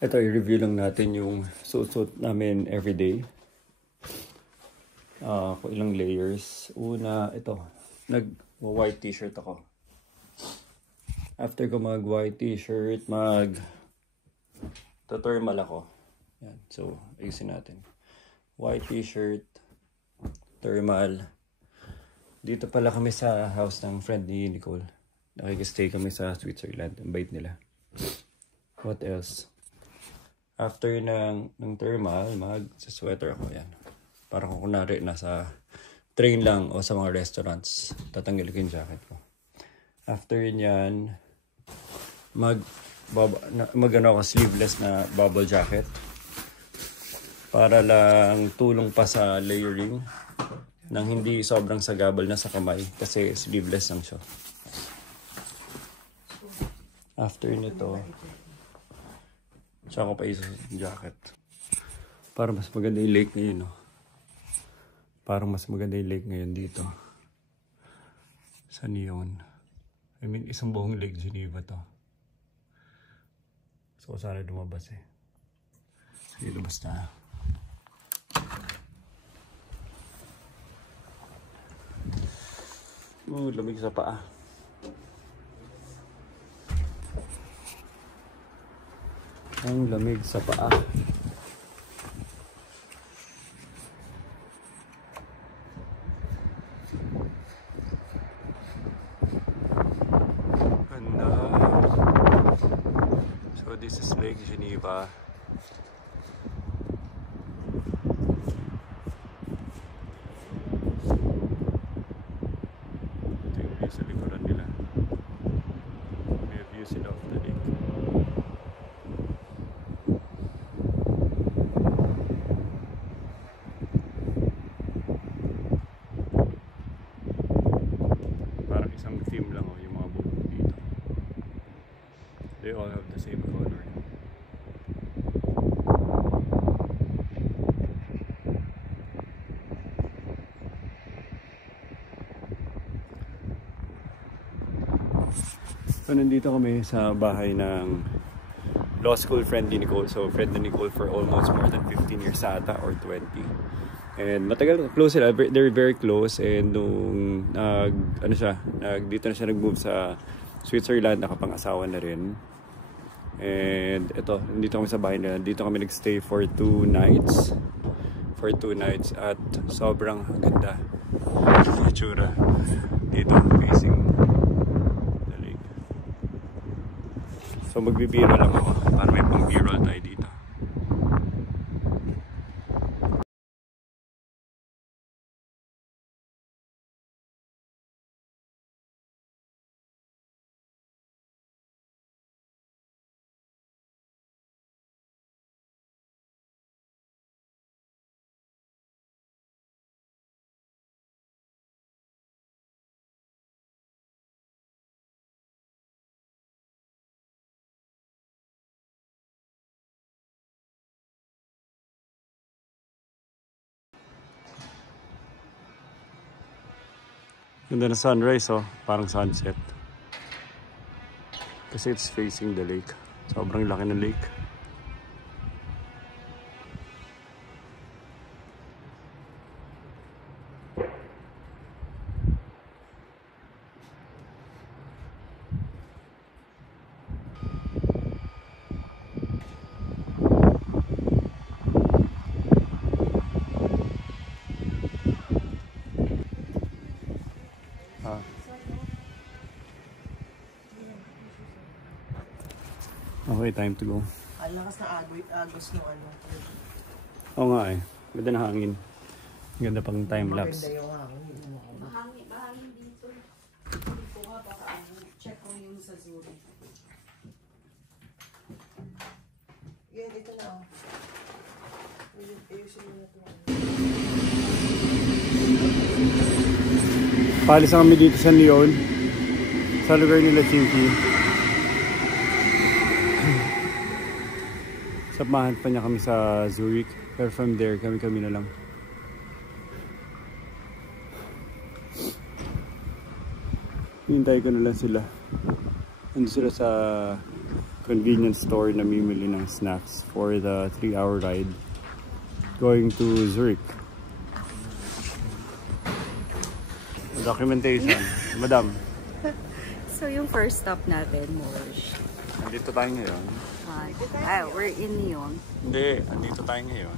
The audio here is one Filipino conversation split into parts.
Ito, i-review lang natin yung suot namin everyday. Kung ilang layers. Una, ito. Nag-white t-shirt ako. After ko mag-white t-shirt, mag-thermal ako. Yan. So, ayusin natin. White t-shirt, thermal. Dito pala kami sa house ng friend ni Nicole. Nakikistay kami sa Switzerland. Ang bait nila. What else? After ng thermal, mag-sweater ako. Yan. Para kung kunwari nasa train lang o sa mga restaurants, tatanggalin ko yung jacket ko. After nyan, mag-ano ako, sleeveless na bubble jacket. Para lang tulong pa sa layering nang hindi sobrang sagabal na sa kamay kasi sleeveless lang siya. After nito, tsaka ko pa isa jacket. Para mas maganda yung lake ngayon, no? Parang mas maganda yung lake ngayon dito. Sa Neon. I mean, isang buong Lake Geneva to. So, sana lumabas eh. Sige, lumabas na. Lamig sa paa. Ang lamig sa paa. Ganda. So this is Lake Geneva. Ito yung view sa likuran nila. May view sila of the lake. Parang isang theme lang yung mga bubong dito. They all have the same color. So nandito kami sa bahay ng law school friend ni Nicole. So friend ni Nicole for almost more than 15 years ata or 20. And matagal close sila, they're very close. And nung dito na siya nag-move sa Switzerland, nakapang-asawa na rin. And ito, nandito kami sa bahay nila. Dito kami nagstay for 2 nights. For 2 nights at sobrang ganda. Itsura dito facing the lake. So magbibiro lang ako para may pang-biro tayo dito. Ganda na sunrise, oh. Parang sunset. Kasi it's facing the lake. Sobrang laki ng lake. Okay, time to go. Ang lakas na agos ng ano. Oo nga eh. Ganda na hangin. Ganda pang time-lapse. Maganda yung hangin. Mahangin dito. Hindi ko nga baka check ko yung sa Zurich. Yan, ito na oh. Ayusin mo na ito. Paalis kami dito sa Neon. Sa lugar nila Chinky. Samahan pa niya kami sa Zurich. Pero from there, kami na lang. Hintay ko na lang sila. Nandun sila sa convenience store na mimili ng snacks for the 3-hour ride going to Zurich. Documentation. Madam. So yung first stop natin, Moorish. Andito tayo ngayon. We're in Lyon. Hindi, andito tayo ngayon.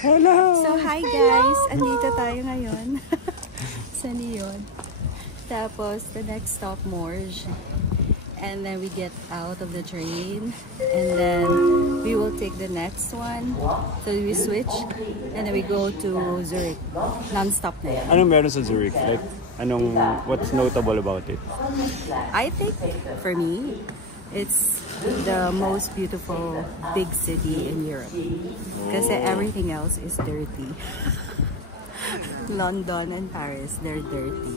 Hello! So hi guys! Andito tayo ngayon sa Lyon. Tapos the next stop, Morges. And then we get out of the train. And then we will take the next one. So we switch. And then we go to Zurich. Non-stop na yan. Anong meron sa Zurich? Like, what's notable about it? I think for me, it's the most beautiful big city in Europe. Kasi everything else is dirty. London and Paris, they're dirty.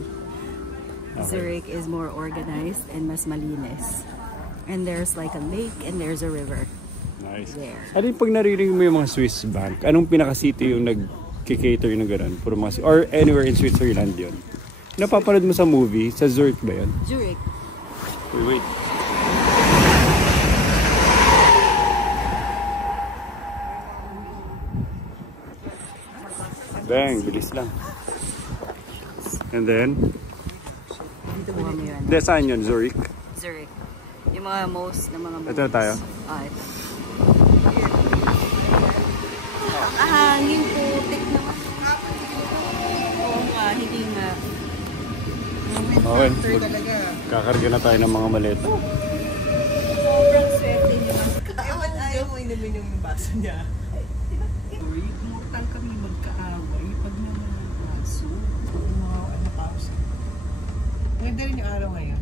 Okay. Zurich is more organized and mas malinis. And there's like a lake and there's a river. Nice. There. Ano yung pag naririnig mo yung mga Swiss bank? Anong pinaka-city yung nag-cater ng gano'n? Puro mga, or anywhere in Switzerland yun? Napapanood mo sa movie? Sa Zurich ba yun? Zurich. Wait. Bang, bilis lang. And then, Yun. saan yun? Zurich? Zurich. Yung mga most na mga movies. Ito tayo? Ito. Hangin putik naman. Oo nga, hindi nga. Okay, kakarga na tayo ng mga maleta. Sobrang swerte niya. Ayaw mo inumin yung baso niya. Mortal kami magkaaway pag naman ang baso. Yung mga pause. Maganda rin yung araw ngayon.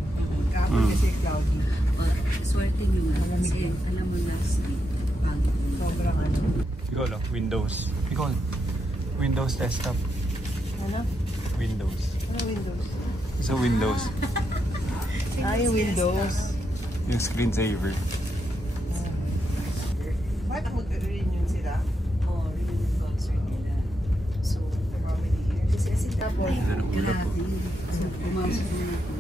Kahapon kasi cloudy. Swerte niyo nga. Kasi alam mo last week, pangit. Sobrang Ikaw lang, Windows. Ikaw, Windows desktop. Ano? Windows. Ano Windows? So Windows. Yung Windows. Yung screensaver. Bakit mag-reunion sila? Oo, reunion concert nila. So, For how many years? kasi tapos, grabe. So, pumasok na ako.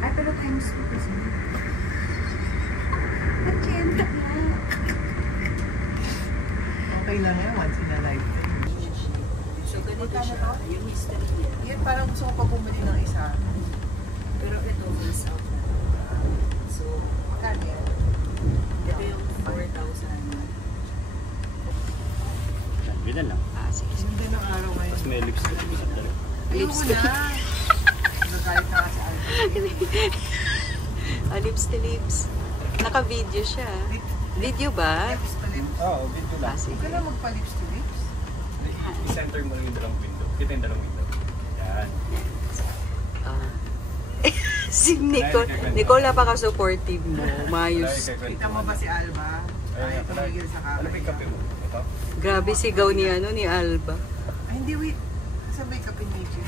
Ay, pero times 2 kasi. At kenta na. Okay lang yan, once in a lifetime. So, ganito siya. Yung history niya. Yan, parang gusto ko pa bumili ng isa. Pero ito, face out na. So, Magkano yan? ito yung 4,000. Ganyan lang. Sige. Ganda ng araw ngayon. Tapos may lipstick. Lipstick. Nagalit na kasi Lips to lips. Naka-video siya. Video ba? Lips to lips. Oo, video lang. Sige. Huwag ka na magpa-lips to lips. I-center mo lang yung dalawang window. Kita yung dalawang window. Yan. Si Nicole, napaka-supportive mo. Mayos. Kita mo ba si Alba? Ay, tumigil sa Ano camera. ba yung kape mo? Ito? Grabe sigaw ni Alba. Ay, hindi, wait. Saan ba yung kape ni Jim?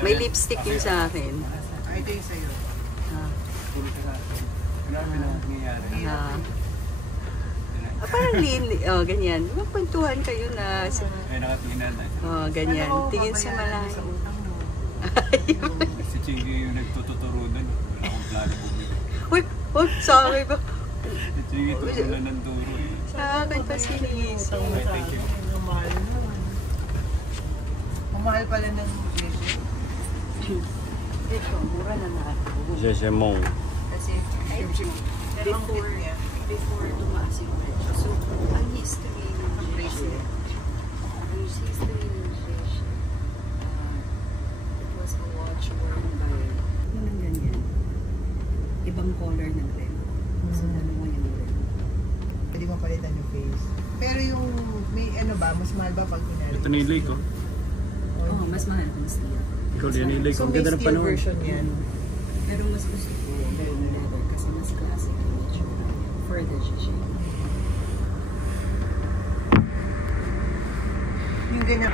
May lipstick yung sa akin. Ay, ito yung sa'yo. Puro ka sa akin. Grabe na nangyayari. Parang ganyan. Magkwentuhan kayo na. Ay, nakatingnan na. Ganyan. Ano, Tingin sa babayaran malayo. sa utang mo. Si Chingy yung nagtututuro doon. Wala akong plano bumili. Uy, sa akin ba? Si Chingy tuturo ng turo eh. Sa akin pa sinisi. Okay, thank you. Ang mahal naman. Ang mahal pala ng Ito, mura na na ako. Jesemong. Kasi, before tumaas yung presyo. So, ang history ng presyo, it was a watch worn by, ganyan. Ibang color ng rim. So, dalawa yung rim. Pwede mo palitan yung face. Pero yung, may ano ba, mas mahal ba pag pinali? Ito na yung lake, oh. Oo, mas mahal kung steel. Ikaw yan yung lake. So, Ang may ganda ng steel panahon. version yan. Pero mas gusto ko yung leather kasi mas classic ang nature. Further siya. Yung ganyan.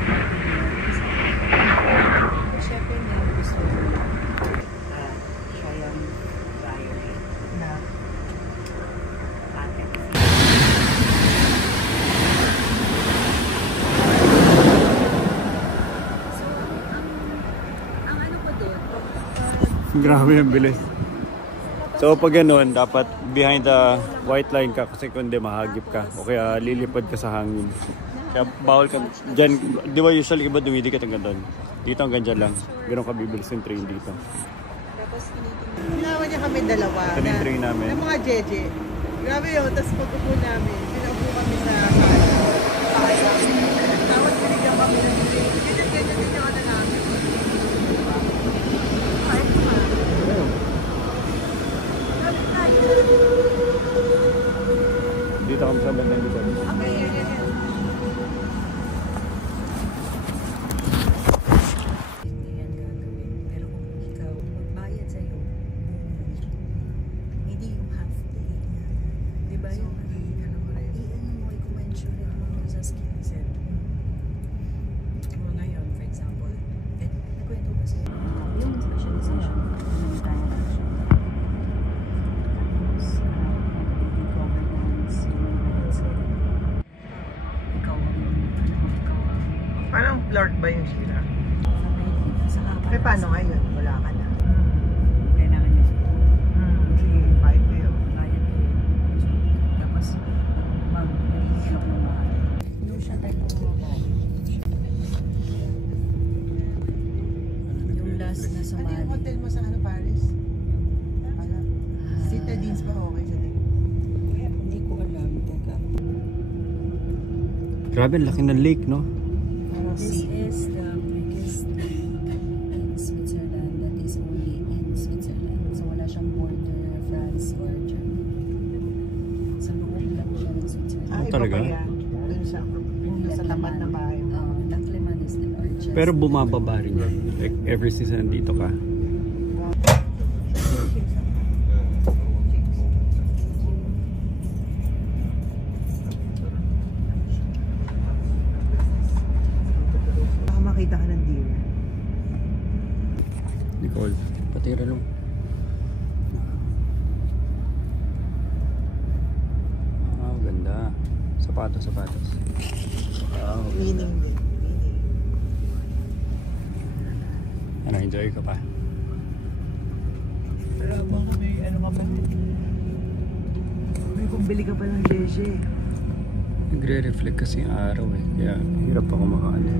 Siyempre niya gusto ko siya yung diary Na. packet. Grabe yung bilis. So pag ganun, dapat behind the white line ka kasi kundi mahagip ka o kaya lilipad ka sa hangin. Kaya bawal ka dyan. Di ba usually iba dumidikit hanggang doon? Dito hanggang dyan lang. Ganun ka bibilis yung train dito. Ginawa niya kami dalawa. Ito na yung train namin. Ng mga jeje. Grabe yun. Tapos pag-upo namin, pinaupo kami sa kala. Tapos binigyan kami ng train. Ganyan din yung ano namin. Dito kami sa bandang dito. Okay, yan. Parang Clark ba yung sila? Eh, paano ngayon? Wala ka na. Kailangan niya siya. Sige, bayad kayo. Bayad kayo. Tapos, mag-ibigil ako ng mahal. Doon siya tayo yung last na Ano sumali. yung hotel mo sa ano, Paris? Wala. Citadines ba okay sa din? Hindi ko alam. Teka. Grabe, laki ng lake, no? This is the biggest lake in Switzerland that is only in Switzerland. So wala siyang border, France or Germany. Sa loob lang siya ng Switzerland. Iba talaga? pa yan. Dun sa tapat na bahay mo. Lacleman is the largest. Pero bumababa rin yan. Like, every season dito ka. Baka makita ka ng deer. Nicole, patira lang. Ah, ganda. Sapatos. Wow. Meaning din. Meaning. Ano, enjoy ka pa? Pero abang may ano ka ba? May kumbili ka pa ng jeje. Nagre-reflect kasi yung araw eh. Kaya hirap ako makaano.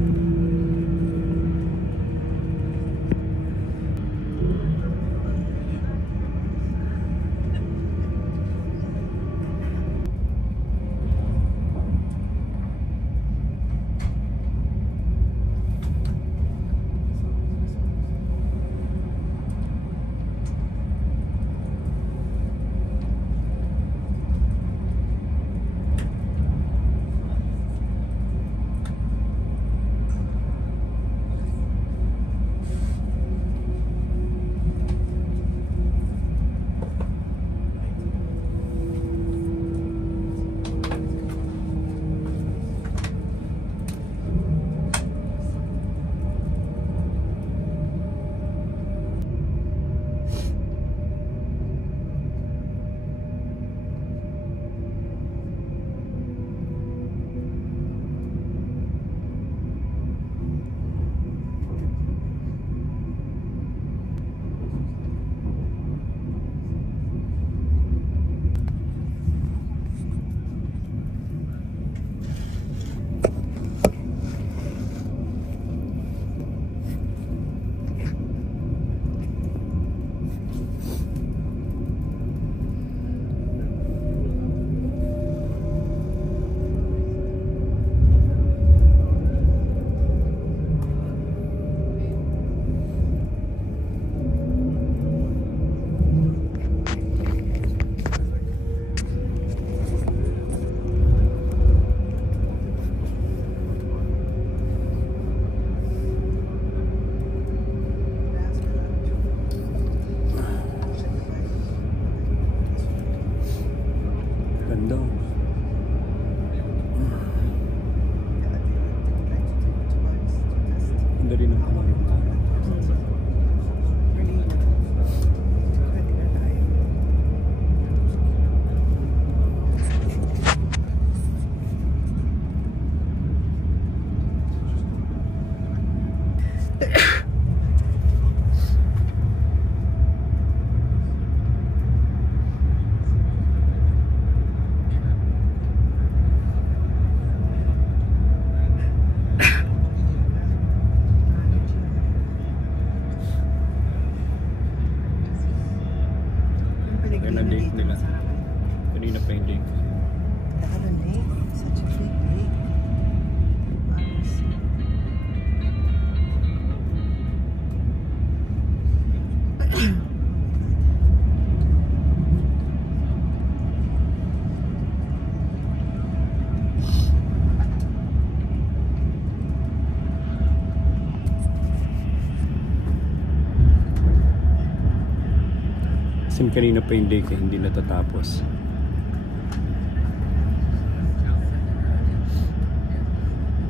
Kasi kanina pa yung lake eh, hindi natatapos.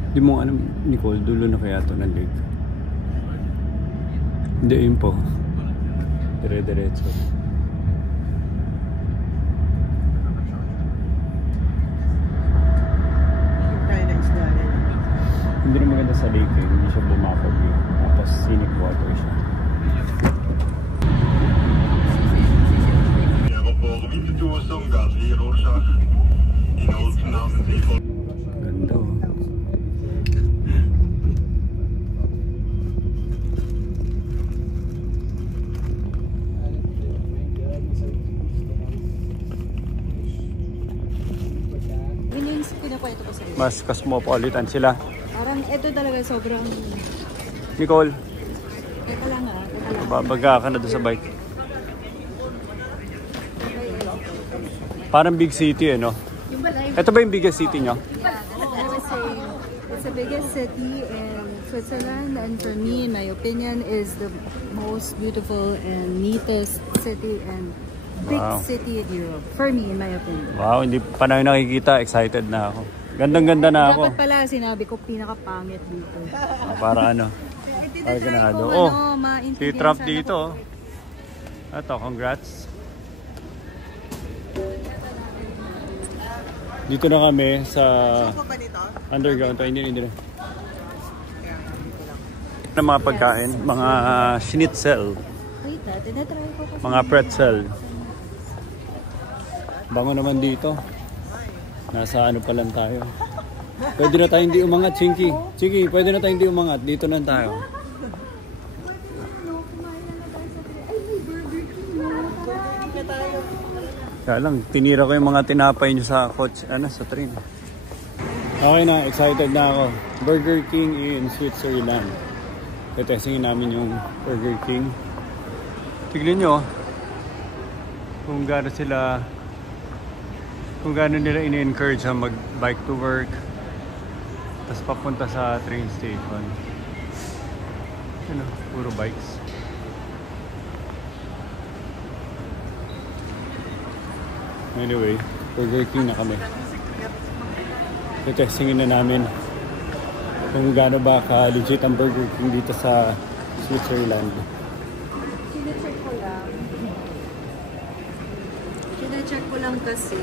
Hindi mo alam, Nicole, dulo na kaya ito ng lake? Hindi, yun po. Dire-diretso. Tayo next dali. Hindi na maganda sa lake eh, hindi siya bumapag yun. Tapos scenic water siya. Ganda oh. Iniisip ko na pa ito kasi. Mas cosmopolitan sila. Parang ito talaga sobrang... Nicole, Teka lang ah. Teka lang. babaga ka na doon sa bike. Parang big city eh, no? Ito ba yung biggest city nyo? Yeah, I would say it's the biggest city in Switzerland, and for me, in my opinion, is the most beautiful and neatest city and big Wow. city in Europe. For me, in my opinion. Wow, hindi pa na nakikita. Excited na ako. Gandang-ganda na ako. Dapat pala sinabi ko pinaka-pangit dito. Para ano? Para ganado. Oh, si Trump dito. Ito, congrats. Dito na kami sa Ako ba nito? underground. Hindi. Ng mga pagkain, mga schnitzel, Wait na, tinatry ko kasi. mga pretzel. Bango naman dito. Nasa ano pa lang tayo. Pwede na tayo hindi umangat, Chinky. Chinky, pwede na tayo hindi umangat. Dito na tayo. Kaya lang, tinira ko yung mga tinapay nyo sa coach, sa train. Okay na, excited na ako. Burger King in Switzerland. Tetestingin namin yung Burger King. Tignan nyo, kung gaano nila ini-encourage sa mag-bike to work. Tapos papunta sa train station. Puro bikes. Anyway, Burger King na kami. Testingin na namin kung gaano ba ka-legit ang Burger King dito sa Switzerland. Kina-check ko lang kasi.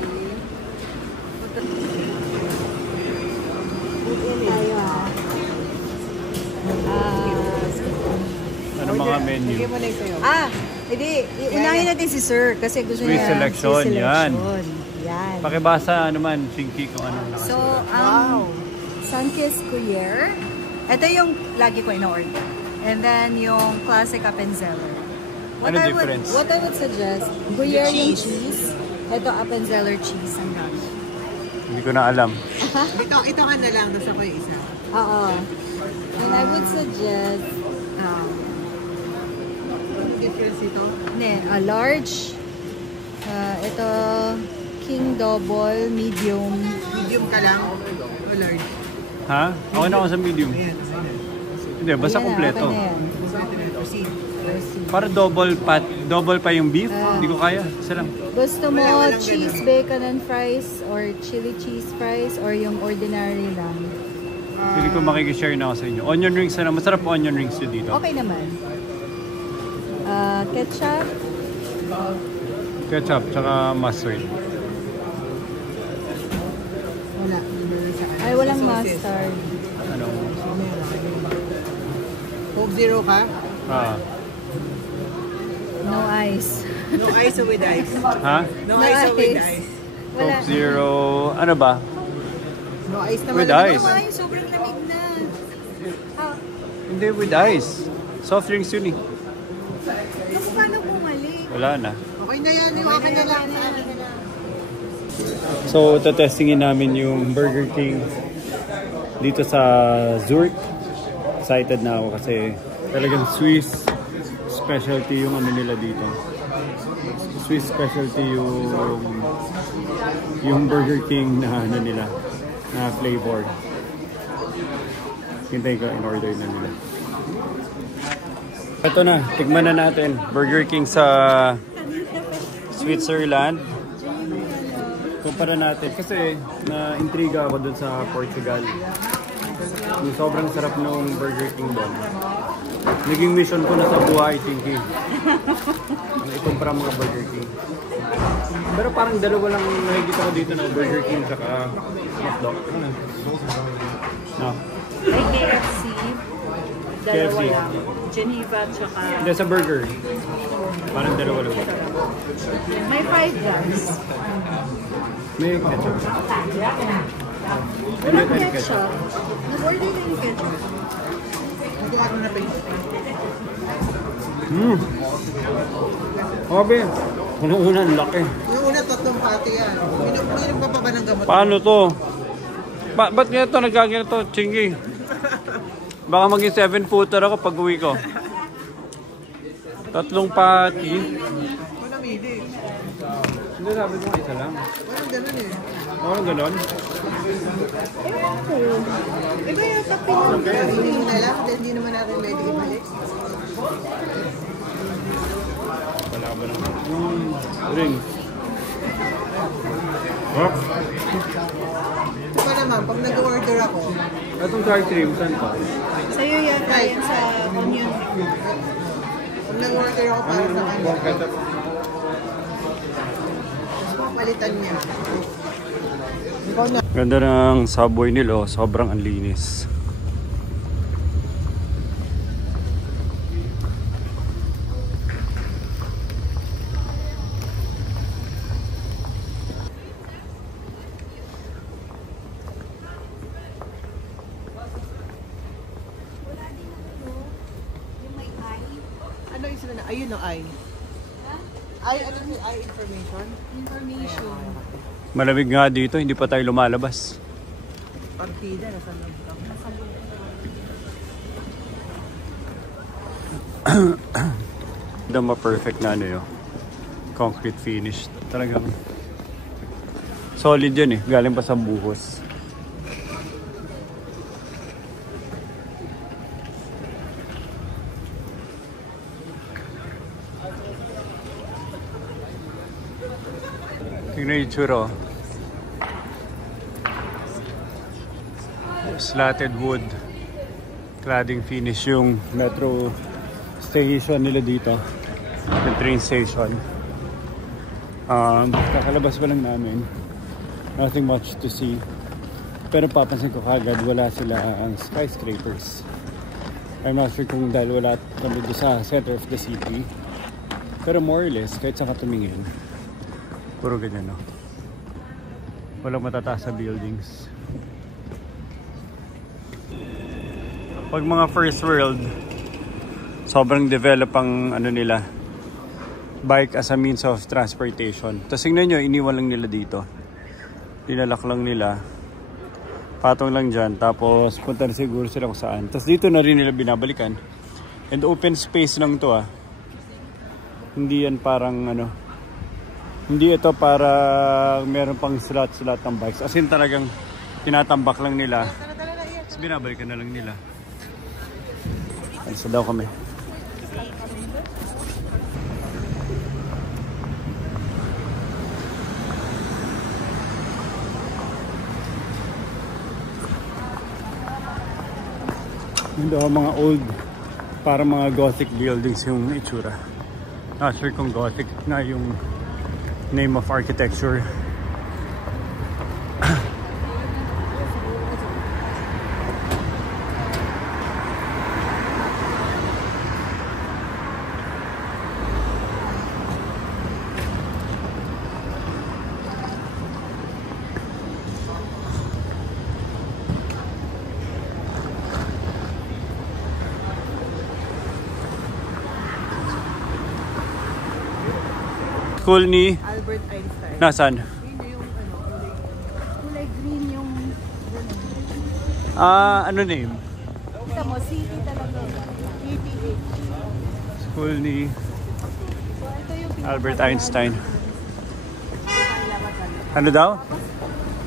Ano mga menu? Bigyan mo na yung sa'yo. Hindi. Unahin natin si Sir kasi gusto Swiss niya. selection, yan. Yan. Pakibasa naman, Chinky, kung ano nakasulat. So, Sunkist Gruyere. Ito yung lagi ko in-order. And then, yung classic Appenzeller. Ano difference? What I would suggest, Gruyere yung cheese. Ito Appenzeller cheese ang gamit. Hindi ko na alam. Ito ka na lang, tapos ako yung isa. Oo. And I would suggest, Ano difference ito? a large. Ito, King Double, medium. Medium ka lang o large? Ha? Okay na ako sa medium. Ayan. Hindi, basta Ayan na, kumpleto. okay na yan. Proceed. Para double pa yung beef? Hindi ko kaya. Isa lang. Gusto mo Walang cheese, ganun. bacon and fries or chili cheese fries or yung ordinary lang? Hindi ko makikishare na ako sa inyo. Onion rings na lang. Masarap onion rings yun dito. Okay naman. Ketchup. Ketchup, tsaka mustard. Wala. Ay, walang mustard. Ano? Coke Zero ka? No ice. No ice or with ice? Ha? No ice or with ice? Wala. Coke Zero, ano ba? No ice naman. With ice. Ay, sobrang lamig na. Hindi, with ice. Soft drinks yun eh. Kasi paano bumalik? Wala na. Okay na yan. Iwakan na lang. Sa akin na lang. So, tetestingin namin yung Burger King dito sa Zurich. Excited na ako kasi talagang Swiss specialty yung ano nila dito. Swiss specialty yung Burger King na ano nila, na flavor. Hintayin ko, in-order na nila. Ito na, tikman na natin. Burger King sa Switzerland. Kumpara natin kasi na-intriga ako dun sa Portugal. Yung sobrang sarap ng Burger King doon. Naging mission ko na sa buhay, Tinky. Ikumpara mga Burger King. Pero parang dalawa lang nakikita ko dito na Burger King saka McDo. No. May KFC. Dalawa KFC. lang. Geneva tsaka... Hindi, sa burger. Parang dalawa lang. May 5 guys. May ketchup. Walang ketchup. Nag-order na yung ketchup. Hindi ako na pay. Okay. Unang-una, ang laki. Yung una, tatlong pati yan. Minom ka pa ba ng gamot? Paano to? Ba't nga ito nagkaganito, Chingy? Baka maging 7-footer ako pag uwi ko. Tatlong pati. Ako namili. Hindi, sabi ko isa lang. Walang ganun eh. Walang ganon? Ewan ko. Iba yata pinag- Hindi mo na lang, dahil hindi naman natin pwede ibalik. Wala ba naman? Ring. Oh. Ito naman, pag nag-order ako, Itong sour cream, saan pa? Sa'yo yata yan sa onion. pag nag-order ako para sa kanya, Ketchup. mas palitan niya. Ikaw na. Ganda ng subway nila, oh. Sobrang anlinis. Ano yung sila na? Ayun o, ay. Ay, ano yung ay information? Information. Malamig nga dito, hindi pa tayo lumalabas. Partida, nasa loob lang. Ito ma-perfect na ano yun. Concrete finish. Talagang solid yun eh. Galing pa sa buhos. Tingnan yung itsura, oh. Slatted wood cladding finish yung metro station nila dito, yung train station. Kakalabas pa lang namin, nothing much to see, pero papansin ko kagad wala sila ang skyscrapers. I'm not sure kung dahil wala kami doon sa center of the city, pero more or less kahit saan ka tumingin puro ganyan, no? Walang matataas sa buildings. Pag mga first world, sobrang develop ang ano nila, bike as a means of transportation. Tapos tingnan nyo, iniwan lang nila dito. Dinalak lang nila. Patong lang dyan. Tapos punta na siguro sila kung saan. Tapos dito na rin nila binabalikan. And open space lang to, ah. Hindi yan parang ano, hindi ito para meron pang slot-slot ng bikes. As in talagang tinatambak lang nila. Tapos binabalikan na lang nila. Alisa daw kami. Yun daw mga old, para mga gothic buildings yung itsura. Not sure kung gothic na yung name of architecture. School ni Albert Einstein. nasaan? Yun yung ano, Kulay green yung... Ano name? Kita mo, city talaga. PTH. school ni Albert Einstein. Ano daw?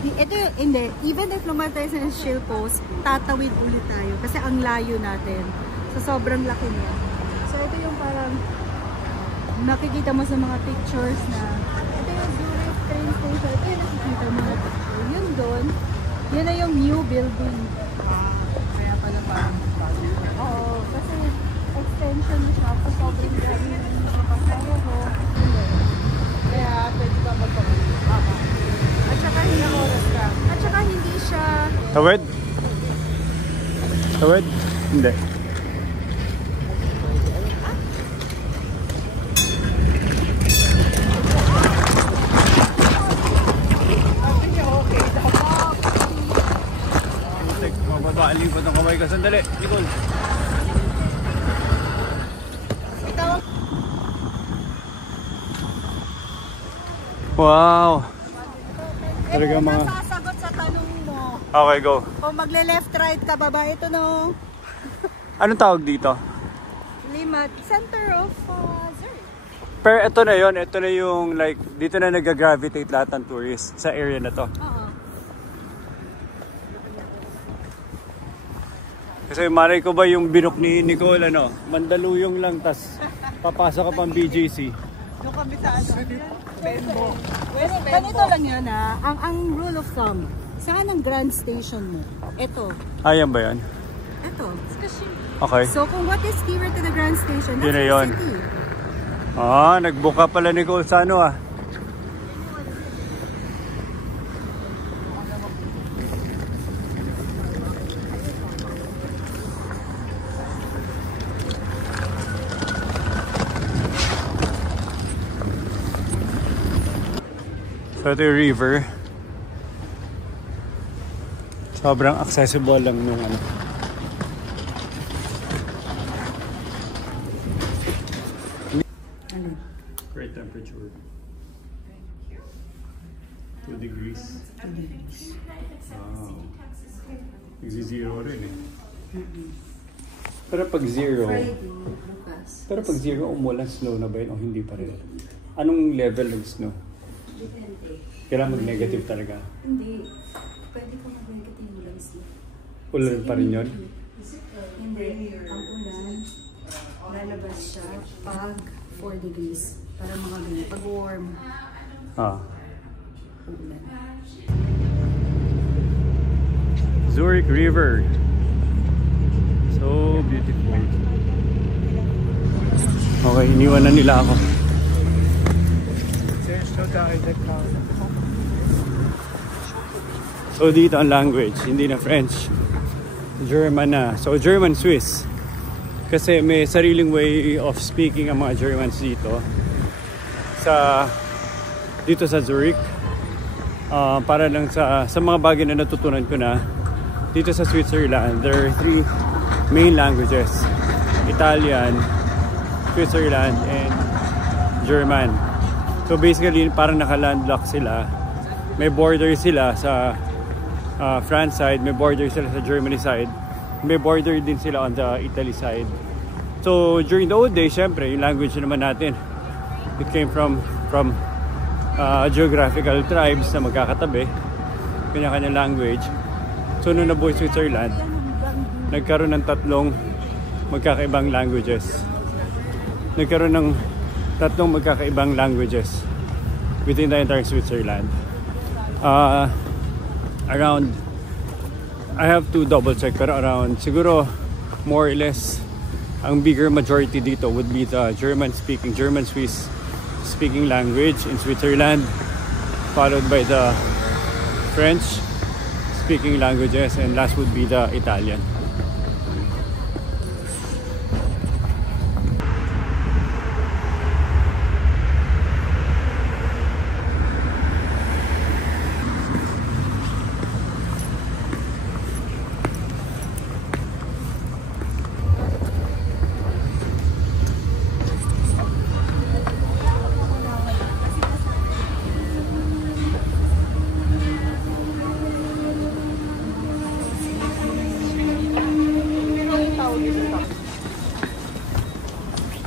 Ito yung, hindi. Even if lumal tayo sa Shield Post, tatawid ulit tayo. Kasi ang layo natin. So, sobrang laki niya. So, ito yung parang nakikita mo sa mga pictures na ito yung Zurich train station. Ito yung nakikita mo na picture. Yun doon, yun na yung new building. Kaya pala parang bago. Oo, kasi extension siya. So, sobrang dami yung nakapasaya ko. Kaya pwede ka magpapalito. At saka hindi oras ka. At saka hindi siya... Tawid? Tawid? Hindi. Mababaaling ko ng kamay ka. Sandali, Nicole. Wow! Talaga mga... Sasagot sa tanong mo. Okay, go. Kung magle-left right ka, baba ito no. Anong tawag dito? Limat. Center of Zurich. Pero ito na yon, ito na yung like, dito na nag-gravitate lahat ng tourists sa area na to. Oo. Kasi malay ko ba yung binok ni Nicole, ano, Mandaluyong lang, tas papasok ka pang BJC. Doon kami sa Benbo. Ganito lang yun ha. Ang rule of thumb, saan ang grand station mo? Ito. Ayan ba yan? Ito. Okay. So kung what is nearer to the grand station, Yun that's na the yun. city. Ah, nagbuka pala Nicole sa ano ah. So ito yung river. Sobrang accessible lang nung ano. Great temperature. 2 degrees. Wow. Nagsi-zero rin eh. Pero pag zero, pero pag zero, umulan, snow na ba yun o hindi pa rin? Anong level ng snow? Depende. Kailangan mag-negative talaga. Hindi. Pwede ka mag-negative lang siya. Ulan pa rin yun? Hindi. Ang ulan, lalabas siya pag 4 degrees. Para mga ganyan. Pag warm, Ah. ulan. Zurich River. So beautiful. Okay, iniwan na nila ako. So dito ang language, hindi na French. German na. So German-Swiss. Kasi may sariling way of speaking ang mga Germans dito. Dito sa Zurich. Para lang sa mga bagay na natutunan ko na dito sa Switzerland, there are 3 main languages: Italian, Switzerland, and German. So basically, parang naka-landlock sila. May border sila sa France side, may border sila sa Germany side, may border din sila on the Italy side. So during the old days, syempre, yung language naman natin, it came from geographical tribes na magkakatabi, kanya-kanya language. So nung nabuhay Switzerland, nagkaroon ng 3 magkakaibang languages. Nagkaroon ng 3 magkakaibang languages within the entire Switzerland. Around, I have to double check, pero around, siguro more or less, ang bigger majority dito would be the German-speaking, German-Swiss speaking language in Switzerland, followed by the French speaking languages, and last would be the Italian.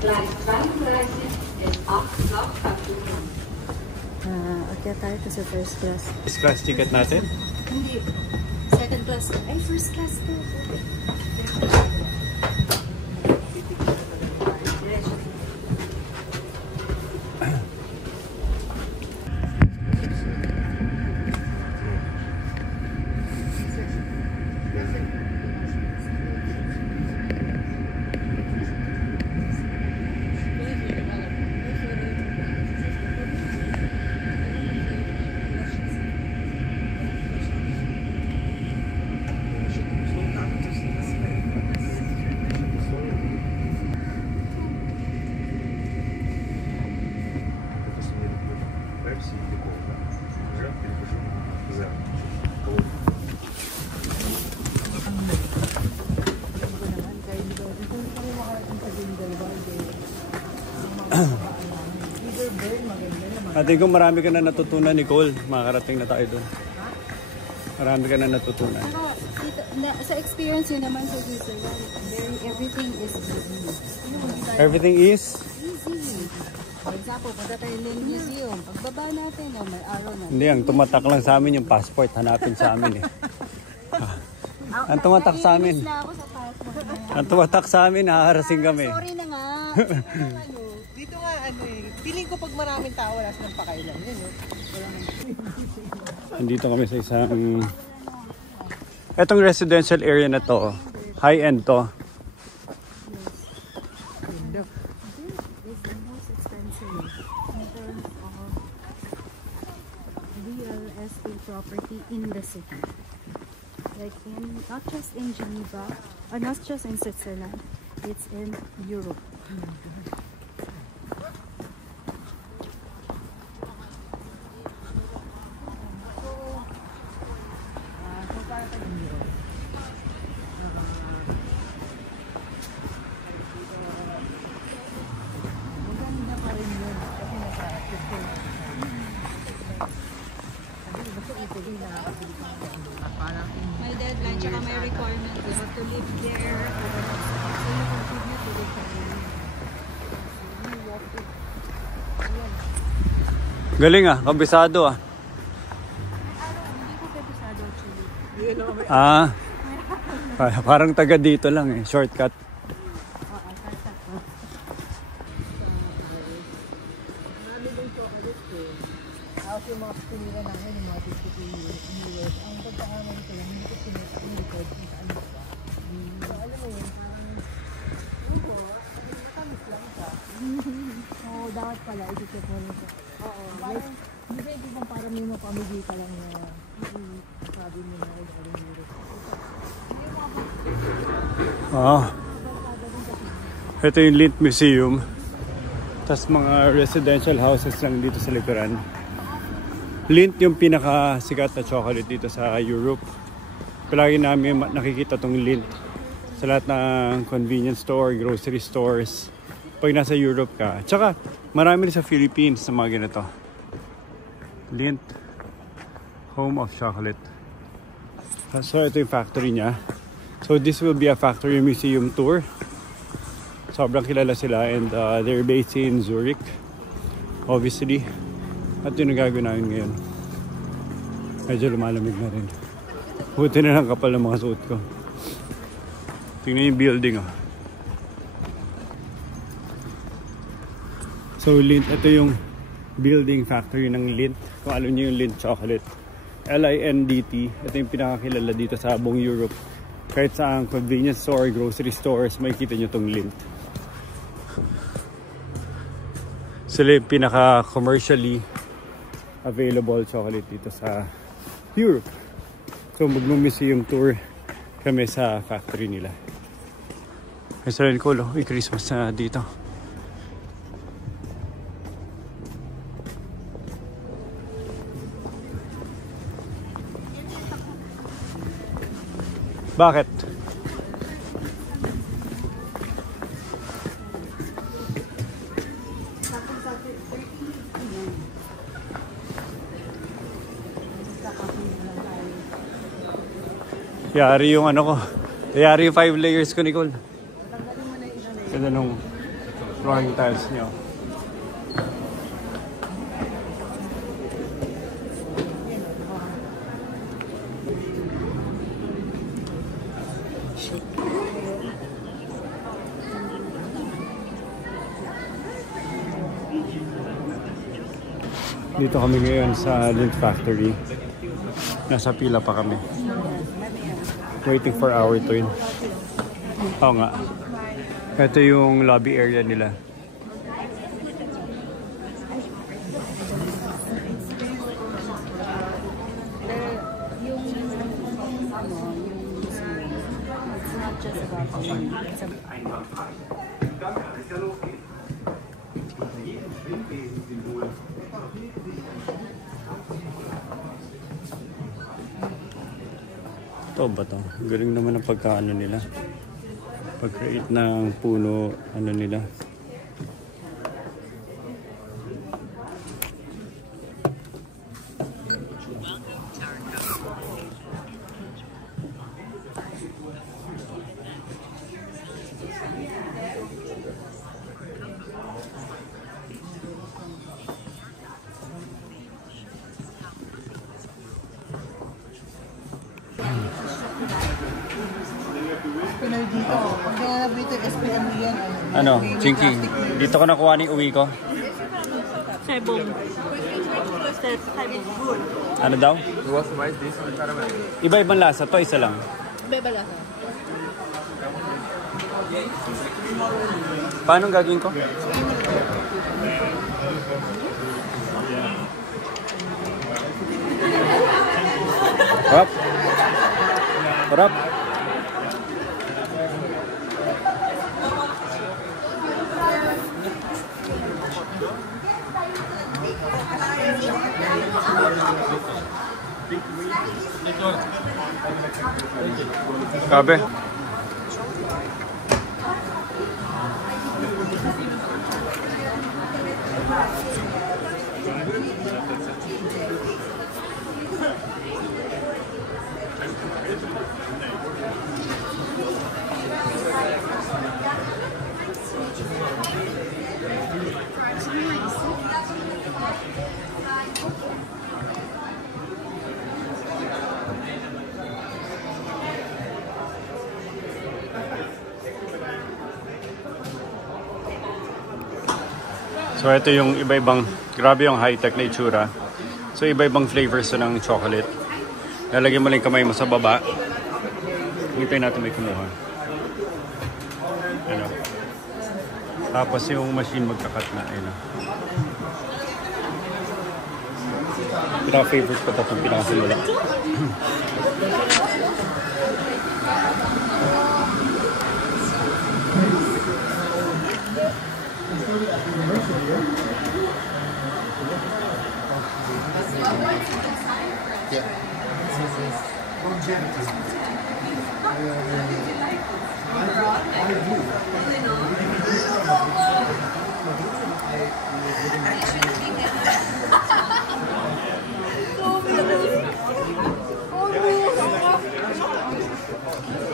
Akyat tayo to sa first class. First class ticket natin? Hindi. Second class. Ay, first class to. Ate ko, marami ka na natutunan, Nicole. Makakarating na tayo doon. Marami ka na natutunan. Sa experience yun naman sa Switzerland, everything is easy. Everything is? Easy. For example, punta tayo ng museum. Pagbaba natin, may araw na. Hindi, ang tumatak lang sa amin yung passport. Hanapin sa amin eh. Ang tumatak sa amin. Ang tumatak sa amin, haharasing kami. Sorry na nga. Dito nga, feeling ko pag maraming tao, wala silang pakailan. Yun, Nandito kami sa isang... Etong residential area na to, high-end to. This is the most expensive in terms of real estate property in the city. Like not just in Geneva, or not just in Switzerland, it's in Europe. My deadline, tsaka my requirement, you have to live there for the next month. So you contribute to the family. You walk it. Galing ah, kabisado ah. Hindi ko kabisado actually. Parang taga dito lang eh, shortcut. Tapos yung mga pinila namin, yung mga biscuit viewers, ang pagkakaman ko lang, hindi ko pinag-record kung saan ba. So, alam mo yun, matamis lang siya. Oo, dapat pala, isip mo rin siya. Oo, hindi bang para may mapamili ka lang na sabi mo na rin kalimiro. Ito yung Lindt Museum. Tapos mga residential houses lang dito sa likuran. Lindt yung pinakasikat na chocolate dito sa Europe. Palagi namin nakikita tong Lindt sa lahat ng convenience store, grocery stores. Pag nasa Europe ka. Tsaka marami rin sa Philippines sa mga ganito. Lindt, home of chocolate. So ito yung factory niya. So this will be a factory museum tour. Sobrang kilala sila and they're based in Zurich, obviously. At yun ang gagawin namin ngayon. Medyo lumalamig na rin. Buti na lang kapal ng mga suot ko. Tingnan yung building oh. So Lindt, ito yung building factory ng Lindt. Kung alam niyo yung Lindt chocolate. Lindt. Ito yung pinakakilala dito sa buong Europe. Kahit sa convenience store, grocery stores, makikita nyo itong Lindt. Sila yung pinaka-commercially available chocolate dito sa Europe. So mag-museum tour kami sa factory nila. Ay, sabihin ko, Christmas na dito. Bakit? Yari yung ano ko. Yari yung 5 layers ko, Nicole. Ganda nung flooring tiles niyo. Dito kami ngayon sa Lint Factory. Nasa pila pa kami. Waiting for our turn. Oo nga. Ito yung lobby area nila. Ito ba to? Galing naman ang pagkaano nila. Pag-create ng puno, ano nila. Pinoy dito. Pag nangyarap dito, SPM yan. Ano, Chinky, dito ko nakuha ni uwi ko. Saibong. Ano daw? Iba-ibang lasa, to isa lang. Iba-iba lasa. Paano gagawin ko? Harap. Harap. Grabe. So ito yung iba-ibang, grabe yung high-tech na itsura. So iba-ibang flavors ng chocolate. Lalagyan mo lang kamay mo sa baba. Hintayin natin may kumuha. Ano. Tapos yung machine magkakat na. Ayun. Pinaka-favorite ko ito itong pinakasimula.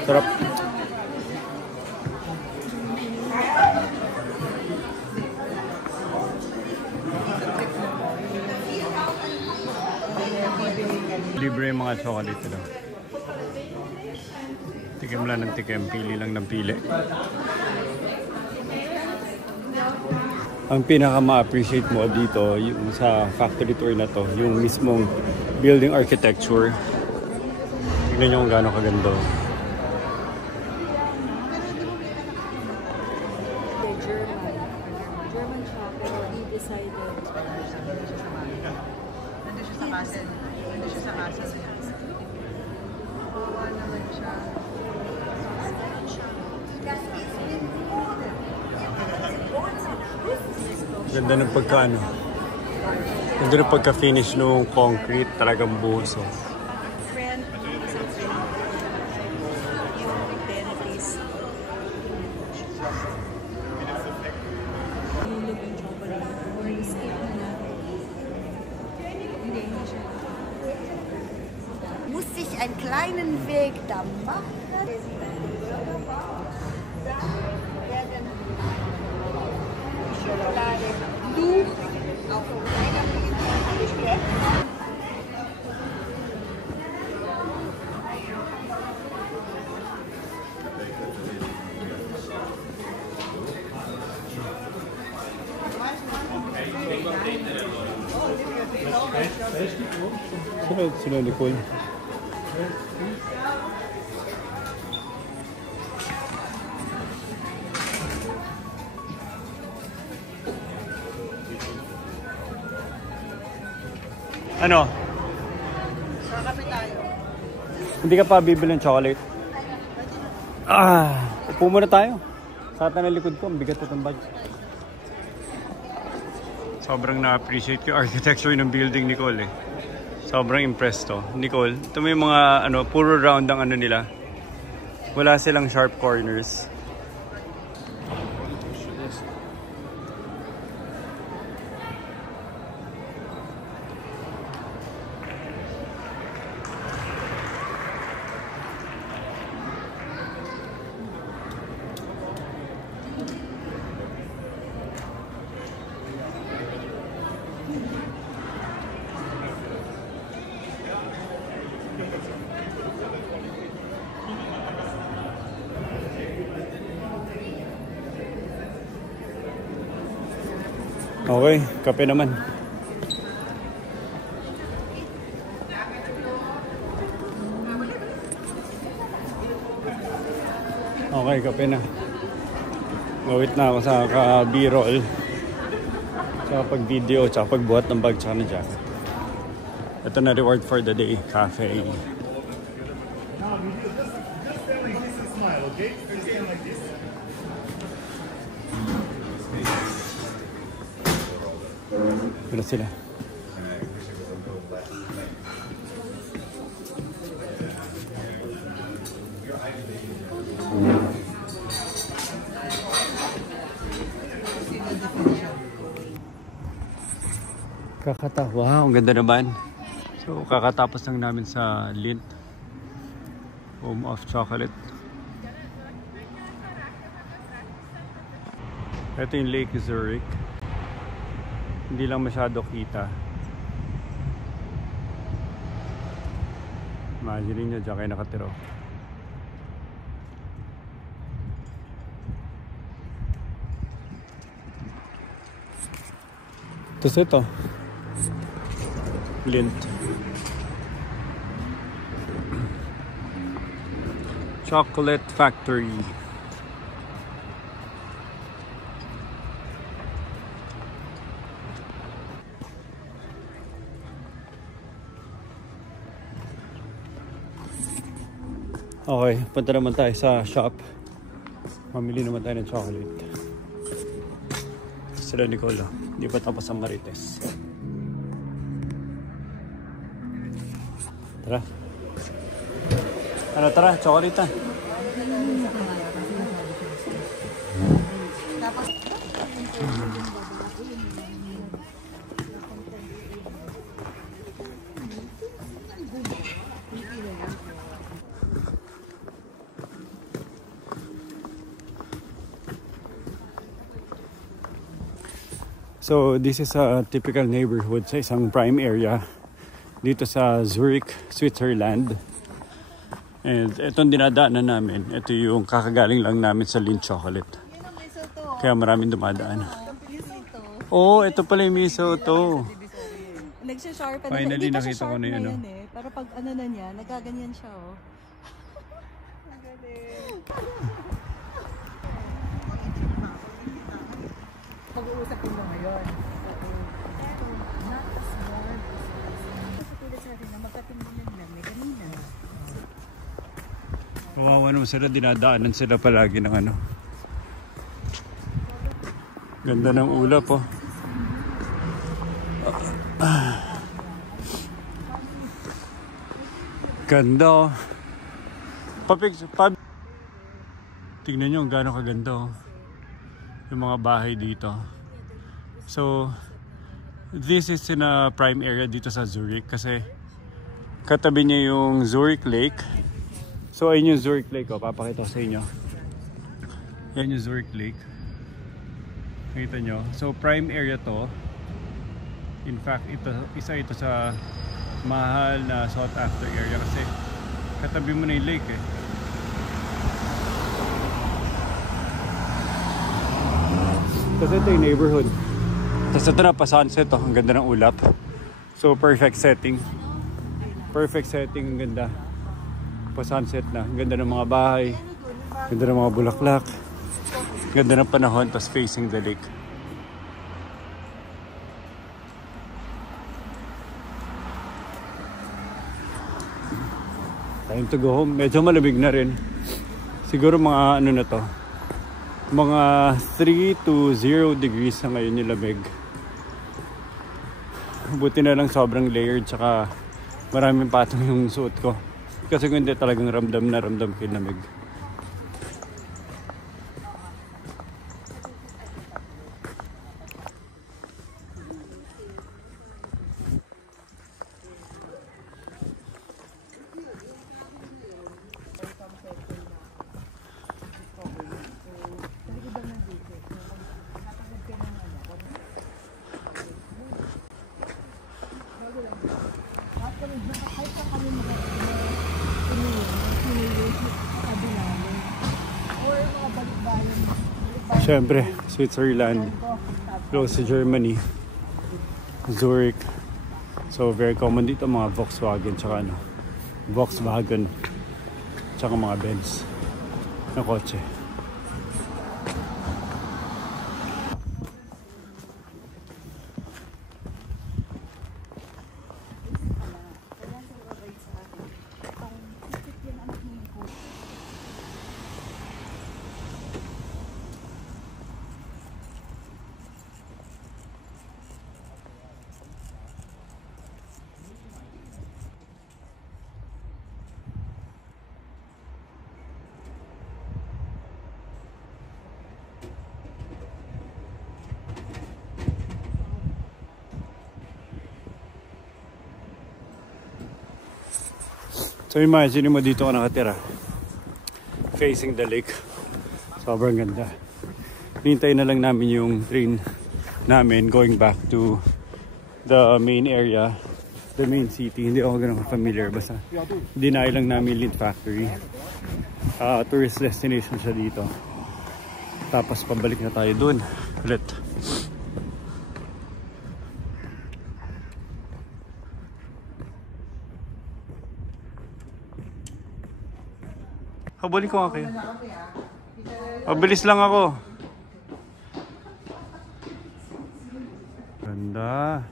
Sarap. Libre yung mga chocolate ito. Tikim lang ng tikim, pili lang ng pili. Ang pinaka ma-appreciate mo dito yung sa factory tour na to, yung mismong building architecture. Tignan nyo kung gaano kaganda. German chocolate, he decided. Nandun siya sa castle. Nandun siya sa castle. Bawa naman siya. Ganda ng pagkaano. Ganda ng pagka-finish nung concrete, talagang buhos. Oh. Friend, isang friend. Yung benefits. Nilulog yung chocolate. Or skip na natin. Hindi siya. Muss ich einen kleinen Weg da machen? Sila Nicole. Ano? Kakape tayo. Hindi ka pa bibili ng chocolate? Upo muna tayo. Sa ata na likod ko, ang bigat itong bag. Sobrang na-appreciate ko yung architecture ng building, Nicole eh. Sobrang impressed to. Nicole, ito may mga puro round ang nila. Wala silang sharp corners. Okay, kape naman. Okay, kape na. Gawit na ako sa ka-b-roll. Sa pag-video, sa pagbuhat ng bag, sa na jacket. Ito na reward for the day, cafe. Wala sila. Wow, ang ganda naman. So, kakatapos lang namin sa Lindt, home of chocolate. Ito yung Lake Zurich. Hindi lang masyado kita. Imagine nyo, dyan kayo nakatiro. Tapos ito, Lindt. Chocolate Factory. Okay, punta naman tayo sa shop. Mamili naman tayo ng chocolate. Sila Nicole, hindi pa tapos ang Marites. Tara. Ano, tara, chocolate ah. So this is a typical neighborhood sa isang prime area dito sa Zurich, Switzerland. And itong dinadaanan namin, ito yung kakagaling lang namin sa Lindt Chocolate. Kaya maraming dumadaan. Oh, ito pala yung miso to. Nagsha-sharpen. Finally nakita ko na yun. Pero pag ano na niya, nagaganyan siya oh. Ang galing. Pag-uusap ko ngayon. Not as warm. Kasi tulad sa atin na magkatimbangan lang may kanina. Kawawa naman sila, dinadaanan sila palagi ng ano. Ganda ng ulap oh. Ganda oh. Tingnan nyo gaano kaganda oh. Yung mga bahay dito. So this is in a prime area dito sa Zurich kasi katabi niya yung Zurich Lake. So ayun yung Zurich Lake oh. Papakita ko sa inyo. Yan yung Zurich Lake. Nakita nyo? So prime area to. In fact, isa ito sa mahal na sought after area kasi katabi mo na yung lake eh. Kasi ito yung neighborhood. Tapos ito na pa sunset oh. Ang ganda ng ulap. So perfect setting. Perfect setting, ang ganda. Pa sunset na. Ang ganda ng mga bahay. Ang ganda ng mga bulaklak. Ang ganda ng panahon. Tapos facing the lake. Time to go home. Medyo malamig na rin. Siguro mga ano na to. Mga 3 to 0 degrees na ngayon yung lamig. Buti na lang sobrang layered tsaka maraming patong yung suot ko. Kasi kung hindi talagang ramdam na ramdam ko yung lamig. Siyempre, Switzerland, close to Germany, Zurich. So very common dito mga Volkswagen tsaka ano, Volkswagen tsaka mga Benz na kotse. So imagine mo dito ako nakatira. Facing the lake. Sobrang ganda. Hintayin na lang namin yung train namin going back to the main area. The main city. Hindi ako ganun familiar. Basta deny lang namin Lindt Factory. Tourist destination siya dito. Tapos pabalik na tayo dun ulit. Habulin ko nga kayo. Mabilis lang ako. Ganda.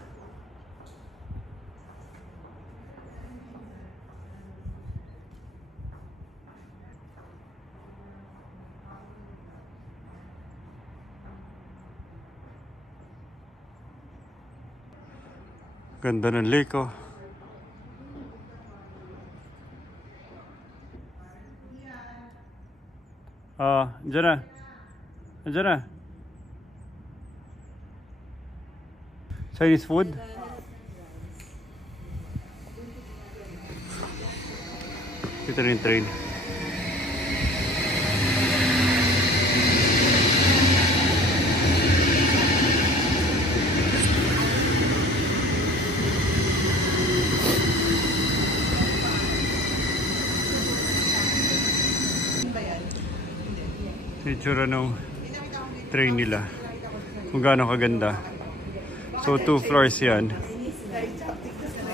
Ganda ng lake oh. Diyan na. Diyan na. Chinese food? Ito na yung train. Itsura ng train nila kung gaano kaganda. So 2 floors yan.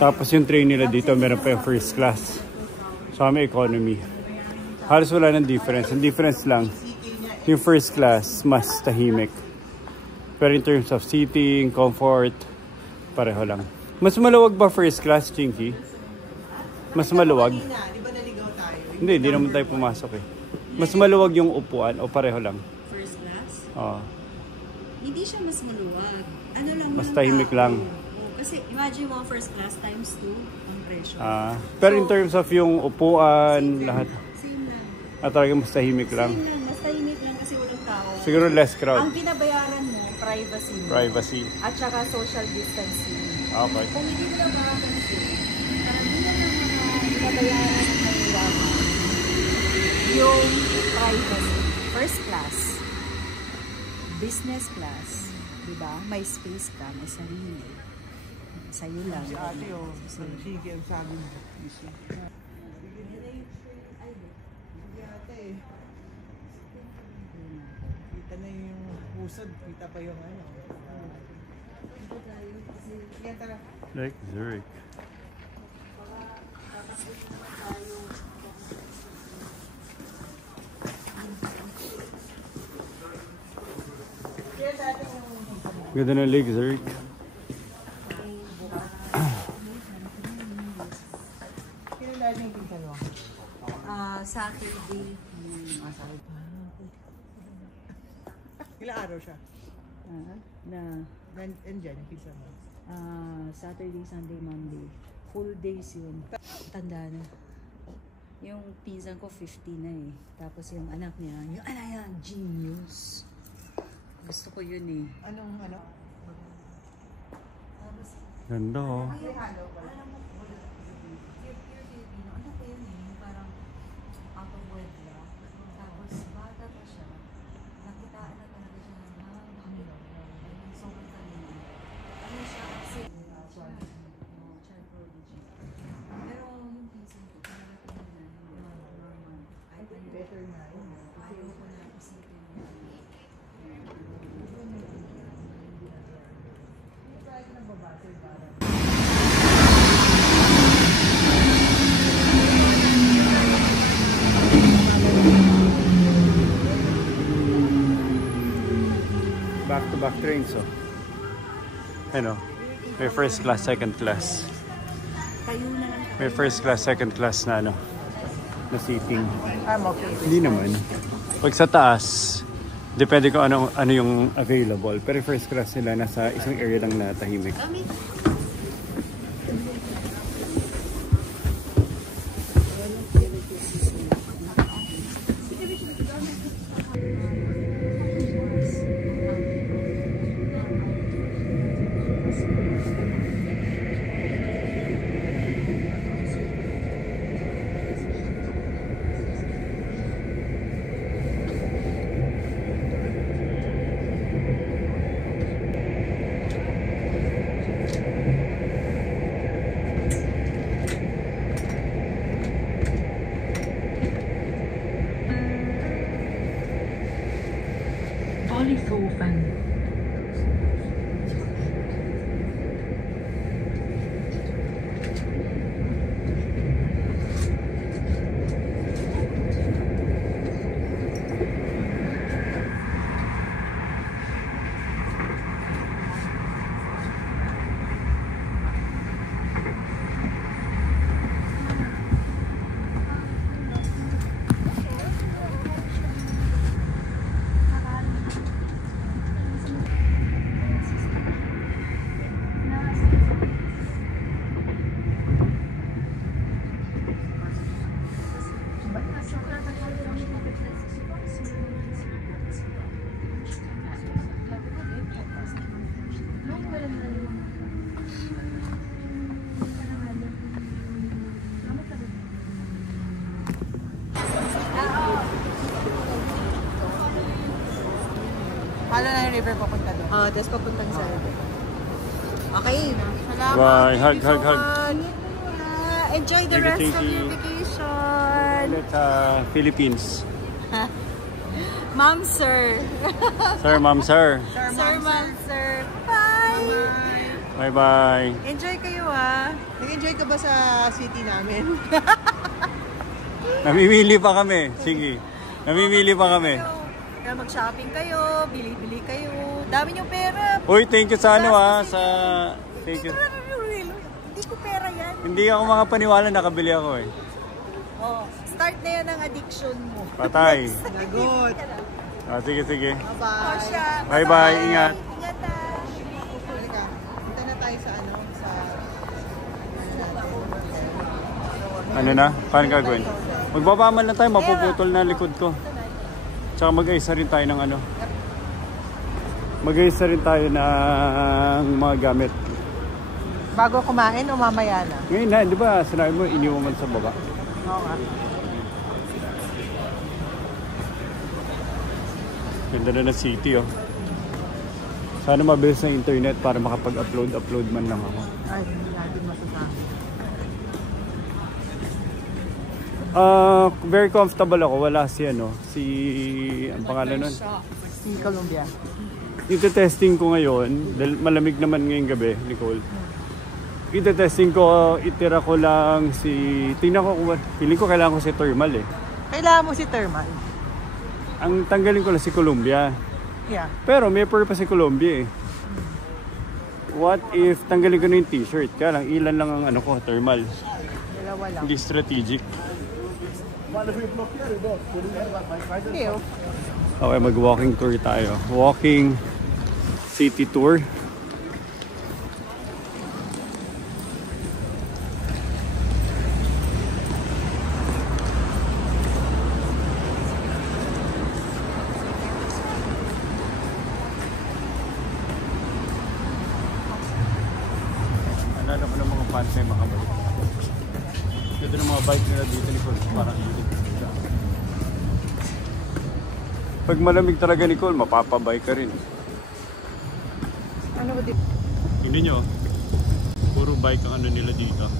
Tapos yung train nila dito meron pa yung first class. So kami economy. Halos wala ng difference. Ang difference lang yung first class mas tahimik. Pero in terms of seating, comfort, pareho lang. Mas maluwag ba first class, Chinky? Mas maluwag? Hindi naman tayo pumasok eh. Mas maluwag yung upuan o pareho lang? First class? Oo. Hindi siya mas maluwag. Ano lang Mas tahimik lang. Kasi imagine mo first class times 2 ang presyo. Pero in terms of yung upuan, lahat. Same lang. Talagang mas tahimik lang. Same lang. Mas tahimik lang kasi walang tao. Siguro less crowd. Ang binabayaran mo, privacy mo. Privacy. At saka social distancing. Okay. Kung hindi mo lang makapansin, karamihan ng mga binabayaran ng Manila yung privacy. First class. business class, di ba? May space ka, may sarili. Sa'yo lang. Si ate sige ang sabi mo. Sige ate. Kita na yung pusod, kita pa yung ano. Yan, tara. Like Zurich. Ganda ng Lake Zurich. Kailan dahil yung pinsan mo? Saturday. Ilang araw siya? Na Nandyan yung pinsan mo? Saturday, Sunday, Monday. Full days yun. Tanda na. Yung pinsan ko 50 na eh. Tapos yung anak niya, yung anak niya, genius. Gusto ko yun eh. Anong ano? Ganda oh. Better na yun. Back-to-back trains oh. Ano? May first class, second class. May first class, second class na ano, na seating. Okay. Hindi naman. Pag sa taas, depende kung ano yung available. Pero first class nila, nasa isang area lang na tahimik. Paano na yung river papunta doon? Tapos papuntang sa okay. Salamat. Bye. Thank Hug, you so hug, hug. much. Enjoy the Thank you, rest thank of you. your vacation. Let's Philippines. Ma'am, sir. Sir, ma'am, sir. Sir, ma'am, sir. Bye. Bye-bye. Enjoy kayo ah. Nag-enjoy ka ba sa city namin? Namimili pa kami. Sige. Namimili pa kami. Kaya mag-shopping kayo, bili-bili kayo. Dami niyong pera. Uy, thank you sa ano sa... Thank you. Hindi ko pera yan. Hindi ako mga paniwala, nakabili ako eh. Oh, start na yan ang addiction mo. Patay. Lagot. Sige, sige. Bye-bye. Bye-bye. Ingat. Ingat ah. Halika. Punta na tayo sa ano, sa... Ano na? Paano gagawin? Magbabaman na tayo, mapuputol na likod ko. Tsaka mag-aisa rin tayo ng ano. Mag-aisa rin tayo ng mga gamit. Bago kumain o mamaya na? Ngayon na, di ba sinabi mo iniwaman sa baba? Oo nga. Ganda na ng city oh. Sana mabilis na internet para makapag-upload man lang ako. Ay, hindi natin masasabi. Very comfortable ako. Wala si ang pangalan nun? Si Columbia. Ito-testing ko ngayon, dahil malamig naman ngayong gabi, Nicole. Ito-testing ko, itira ko lang tingnan ko kung, feeling ko kailangan ko si thermal eh. Kailangan mo si thermal. Ang tanggalin ko lang si Columbia. Yeah. Pero may purpose si Columbia eh. What if tanggalin ko na yung t-shirt? Kaya lang, ilan lang ang thermal. Dalawa lang. Hindi strategic. Ew. Okay, mag-walking tour tayo. Walking city tour. Alala ko ng mga fans na makabalik. Ito ng mga bike nila dito, Nicole. Parang unit. Pag malamig talaga, Nicole, mapapabike ka rin. Ano ba dito? Hindi nyo, puro bike ang nila dito.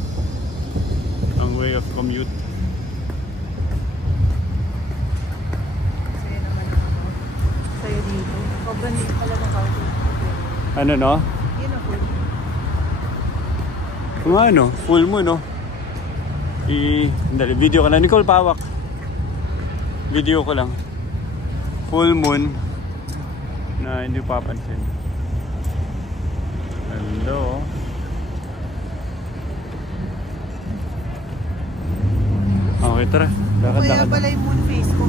Ang way of commute. Sa'yo naman ako. Sa'yo dito. Sobrang dito pala ng county. Ano no? Yun ang full. Kung full mo no? Dali, video ka lang. Nicole, pawak. Video ko lang. Full moon na hindi papansin. Hello. Okay, tara. Lakad. Kaya pala yung moon face ko.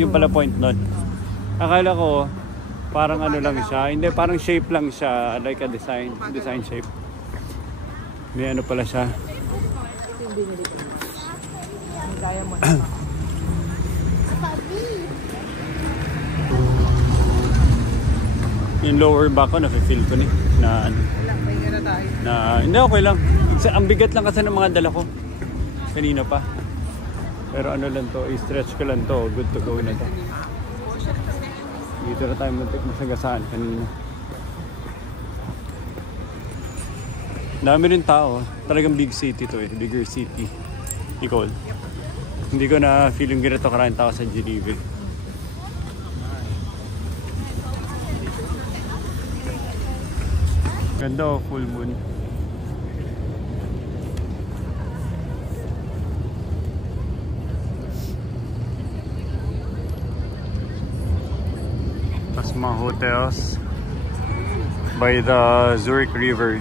Yung pala point nun. Akala ko parang lang siya. Hindi, parang shape lang siya. Like a design shape. May pala siya. Yung binili ko. Yung kaya mo na. Yung lower back ko, nafe-feel ko na Wala, pahinga na tayo. hindi, okay lang. Ang bigat lang kasi ng mga dala ko. Kanina pa. Pero lang to, i-stretch ko lang to. Good to go na to. Dito na tayo muntik masagasaan kanina. Dami rin tao. Talagang big city to eh. Bigger city. Nicole. Hindi ko na feel yung ganito karaming tao sa Geneva. Ganda full moon. Tapos mga hotels by the Zurich River.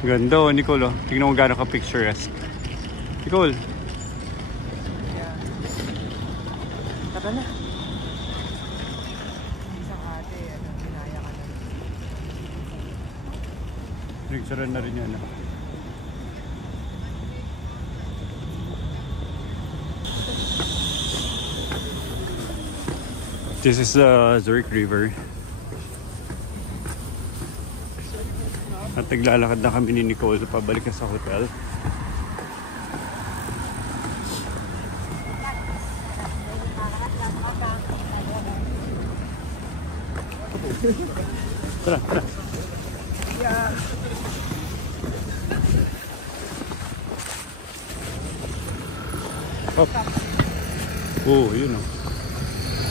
Ganda Nicole. Tingnan mo gaano ka picturesque. Nicole. Yeah. Taka na. Isang ate, ginaya ka na. Picturean na rin yan. This is the Zurich River. At naglalakad na kami ni Nicole pabalik na sa hotel. Tara. Yeah. Hop. Oh, yun o.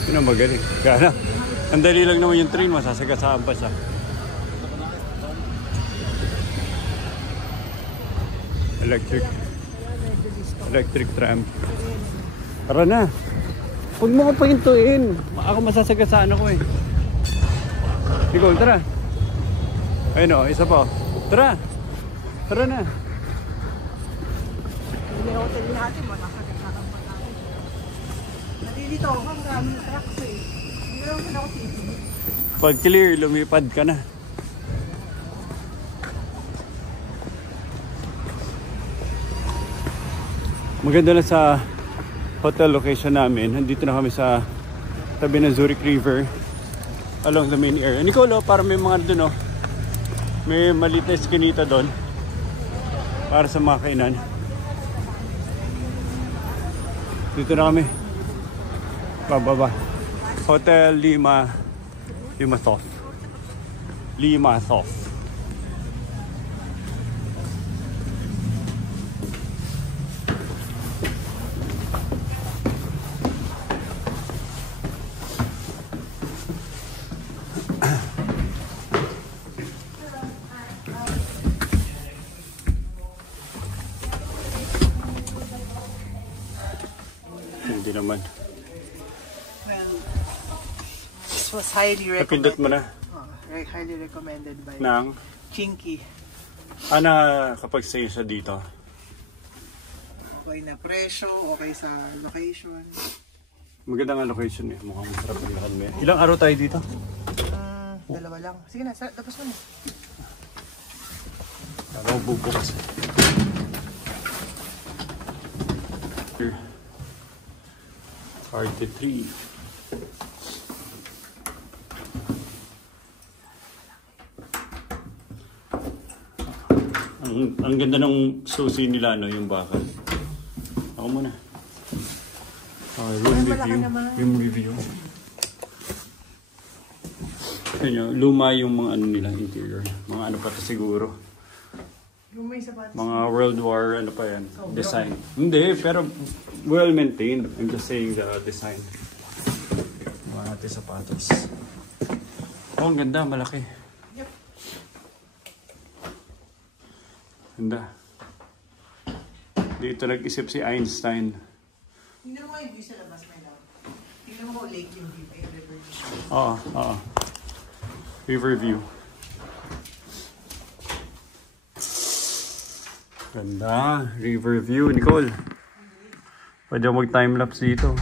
Yun ang magaling. Kaya ang dali lang naman yung train, masasagasaan pa siya. Electric tram. Tara na. Huwag mo ko pahintuin. Ako masasagasaan ako eh. Ikaw, tara. Ayun o, isa pa. Tara. Tara na. Hindi hotel natin, makakagagakan pa natin. Nalilito ako, ang daming trucks eh. Hindi naman ako titigil. Pag clear, lumipad ka na. Maganda na sa hotel location namin. Nandito na kami sa tabi ng Zurich River along the main area. Nicolo, para may mga doon may maliit na eskinita doon para sa mga kainan. Dito na kami. Bababa. Hotel Limassol. Limassol. Hindi naman. Well, this was highly Napindot recommended. mo na? Highly recommended by Nang? Chinky. Kapag stay siya dito? Okay na presyo, okay sa location. Maganda nga location eh. Mukhang sarap ang lakad mo yan. Ilang araw tayo dito? Dalawa lang. Sige na, tapos mo na. Ako bubukas. Parte 3. Ang ganda ng susi nila, no, yung bakal. Ako muna. Room review. Yung review. Ayun, luma yung mga ano nila, interior. Mga ano pa to siguro. Mga World War, ano pa yan, design. Hindi, pero well maintained. I'm just saying the design. Mga natin sapatos. Oh, ang ganda, malaki. Ganda. Dito nag-isip si Einstein. Tingnan mo yung view sa labas, my love. Tingnan mo lake yung view, river view. Oo. River view. Ganda. River view, Nicole. Pwede mag-timelapse dito.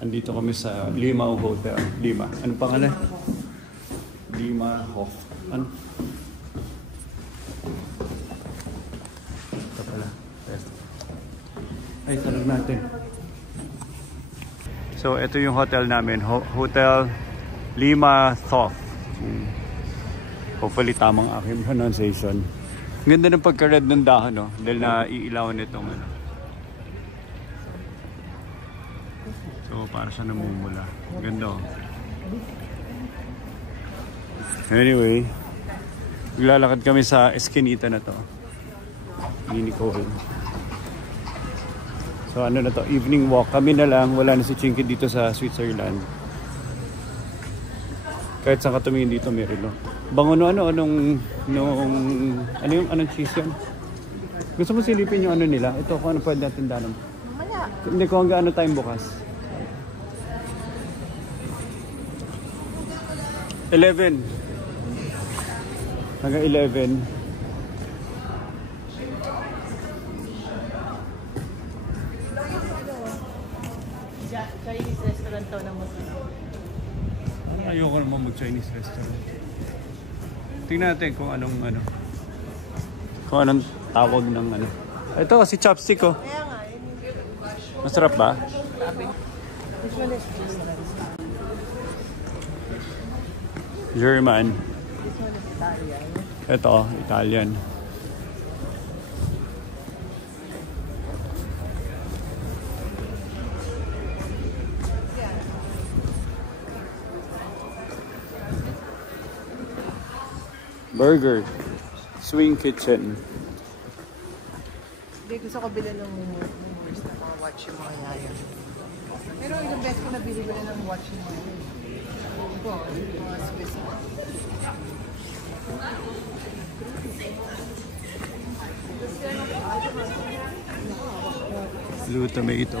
Andito kami sa Limao Hotel. Lima. Ano pangalan? Lima Hof. Ano? Ito pala. Ay, tanong natin. So, ito yung hotel namin. Hotel Lima Hof. Hopefully, tamang aking pronunciation. Ganda ng pagka-red ng dahon, no? Dahil naiilaw nitong ano. So, para siya namumula. Ganda. Anyway, maglalakad kami sa eskinita na to. Ni Nicole. So, ano na to? Evening walk. Kami na lang. Wala na si Chinky dito sa Switzerland. Kahit saan ka tumingin dito, meron. No? Bango anong cheese yan? Gusto mo silipin yung ano nila? Ito, kung ano pwede natin danom. Hindi ko hanggang ano time bukas. 11. Hanggang 11. Chinese restaurant to na Muslim. Ayoko naman mag-Chinese restaurant. Tingnan natin kung anong tawag ng ano. Ito si chopstick oh. Masarap ba? This one is German. This one is Italian. Ito, Italian. Burger. Swing Kitchen. Hindi, gusto ko bilhin ng mumurs na mga watch yung mga yaya. Pero ilang beses ko nabili ko ng watch yung mga yaya. Ito, mga Swiss. Blue tomato.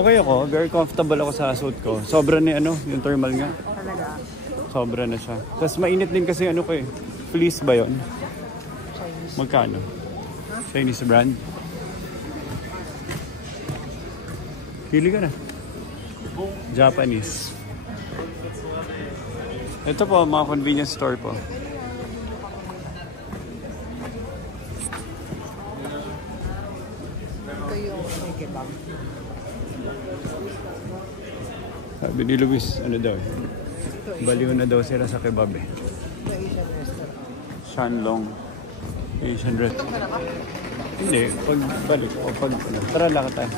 Okay ako. Very comfortable ako sa suit ko. Sobra ni yung thermal nga. Talaga? Sobra na siya. Tapos mainit din kasi ano ko eh. Fleece ba yun? Magkano? Chinese brand? Pili ka na. Japanese. Ito po, mga convenience store po. Ito yung kebab. Sabi ni Luis, ano daw? Baliw na daw sila sa kebab eh. Ito Asian restaurant. Shanlong Asian restaurant. Ito ka na ba? Hindi, pag balik o pag ano. Tara, lakad tayo.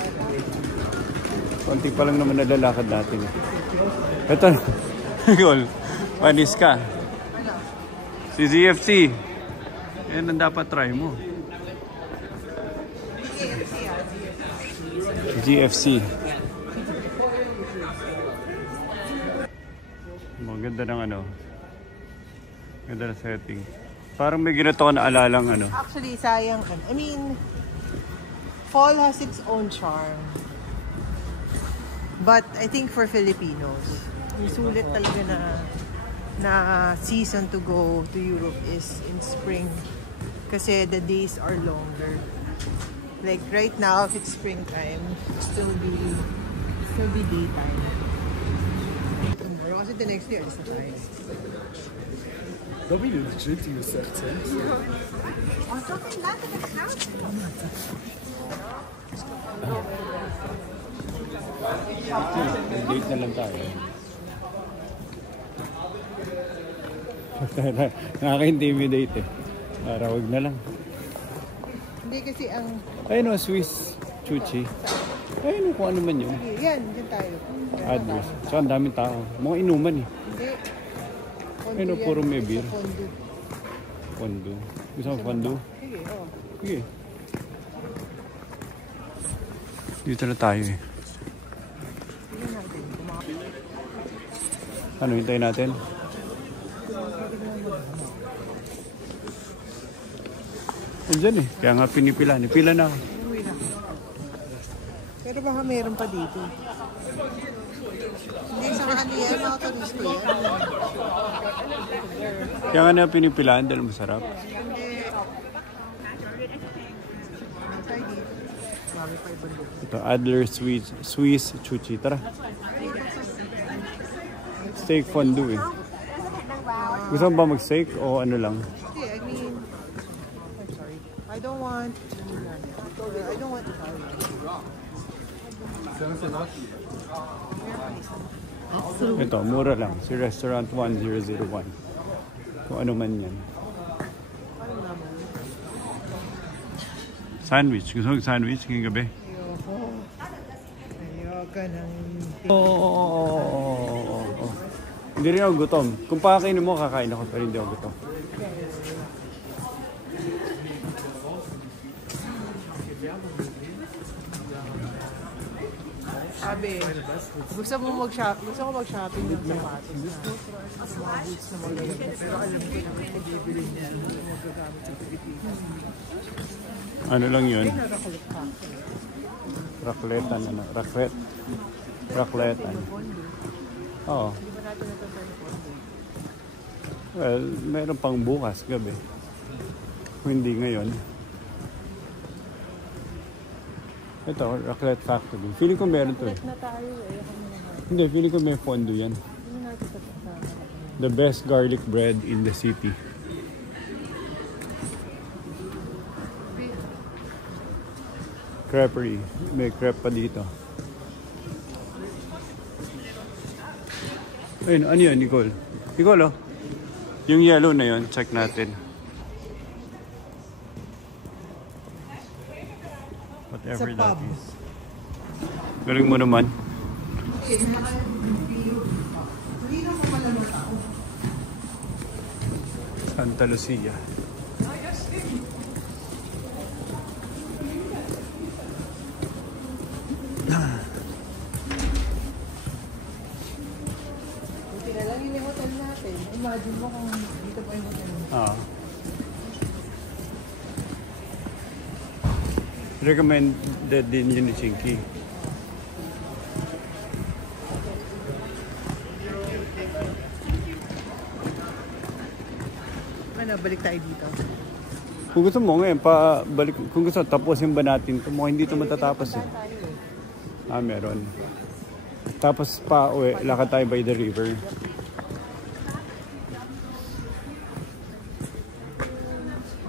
Konti pa lang naman nalalakad natin. Ito na. Yol, panis ka. Si ZFC. Yan ang dapat try mo. GFC. Maganda ng ano. Ganda ng setting. Parang may ginato ko na alalang ano. Actually, sayang. I mean, fall has its own charm. But I think for Filipinos, yung sulit talaga na season to go to Europe is in spring. Kasi the days are longer. Like right now, if it's springtime, still be daytime. Tomorrow, kasi the next year is tayo. Dat ben je legit in je zegt, hè? Oh, something like that. Date na lang tayo. Nakaka-intimidate eh. Para wag na lang. Hindi kasi ang... Ayun o, Swiss Chuchi. Ayun o, kung ano man yun. Yan, dyan tayo. Address. Tsaka ang daming tao. Mga inuman eh. Hindi. Ayun o, puro may beer. Fondo. Fondo. Gusto mo fondo? Sige, oh. Sige. Dito na tayo eh. Tingnan natin. Ano, hintayin natin? Andiyan eh. Kaya nga pinipila. Pila na ako. Uwi na. Pero baka meron pa dito. Hindi, sa ano yan, mga turista yan. Kaya nga na pinipilaan dahil masarap. Try dito. Marami pa ibang dito. Ito, Adler Swiss Chuchi. Tara. Steak fondue eh. Gusto mo ba mag-steak o ano lang? Hindi, I mean, I'm sorry. I don't want Italian. Ito, mura lang. Si Restaurant 1001. Kung ano man yan. Sandwich. Gusto mo sandwich ngayong gabi? Ayoko ng... Oo. Hindi rin ako gutom. Kung pakakainin mo, kakain ako. Pero hindi ako gutom. Sabi, gusto ko mag-shopping ng sapatos na mga boots na magaganda. Pero alam ko naman kung bibili niya, magagamit sa Pilipinas. Ano lang yun? Nakakulit pa. Rakletan. Ano? Rakletan. Oo. Hindi ba natin ito sa Fondo? Well, mayroon pang bukas gabi. Kung hindi ngayon. Ito, Raclette Factory. Feeling ko meron to eh. Na tayo eh. Hindi, feeling ko may fondue yan. Hindi natin ito sa The best garlic bread in the city. Creperie. May crepe pa dito. Ayun, ano yun, Nicole? Nicole, oh. Yung yellow na yun, check natin. Whatever that is. Galing mo naman. Santa Lucia. Buti na lang yung hotel natin. Imagine mo kung dito pa yung hotel. Recommended din yun ni Chinky. Ano, balik tayo dito. Kung gusto mo ngayon, balik, kung gusto, tapusin ba natin ito? Mukhang hindi ito matatapos eh. Ah, meron. Tapos pa uwi, lakad tayo by the river.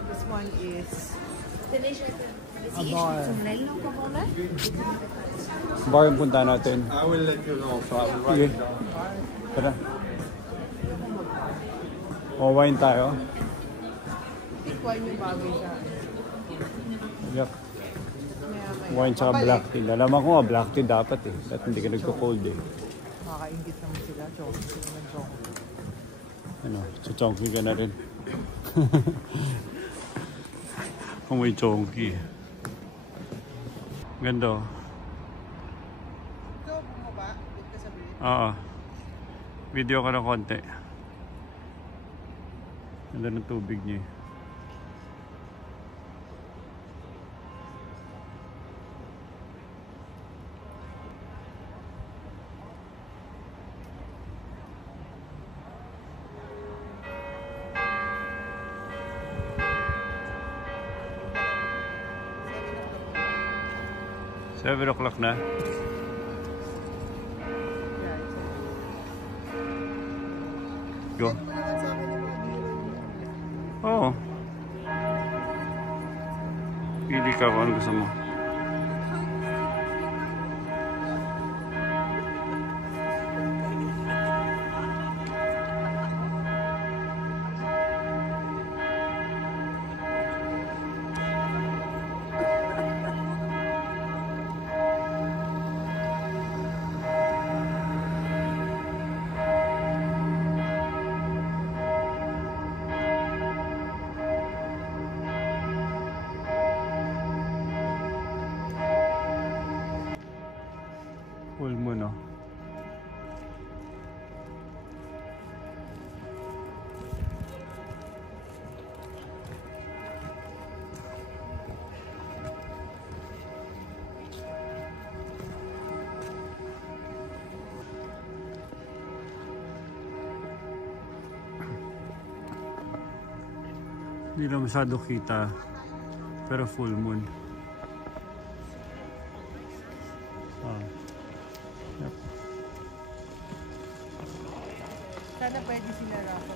This one is a bar. Bar yung punta natin. I will let you know. So I will Sige. write it down. Tara. O, wine tayo. I think wine yung bagay sa Yup. maya-maya. Wine tsaka black tea. Nalaman ko nga black tea dapat eh. At hindi ka nagko-cold eh. Makakaingit naman sila. Chocolate sila ng chocolate. Ano, chuchonky ka na rin. Kung may chonky. Ganda oh. Ito, bumaba. Dito ka sa bridge. Oo. Video ka ng konti. Ganda ng tubig niya. Seven 7 o'clock na. Yeah, Go. Ano mo naman sa akin yung mga biro? Oo. Pili ka kung ano gusto mo. Full mo, no? Hindi lang masyado kita, pero full moon. Ah. Yep. Sana pwede sila rapan.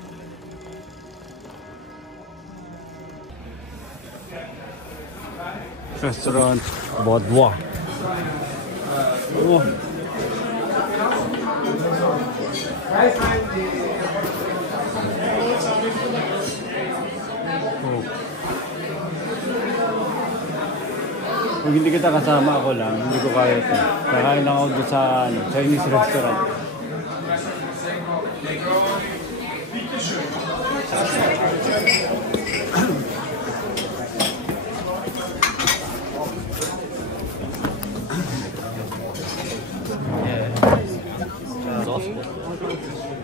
Restaurant Bodwa. Oh. Oh. Kung hindi kita kasama, ako lang, hindi ko kaya ito. Kakain lang ako doon sa Chinese restaurant.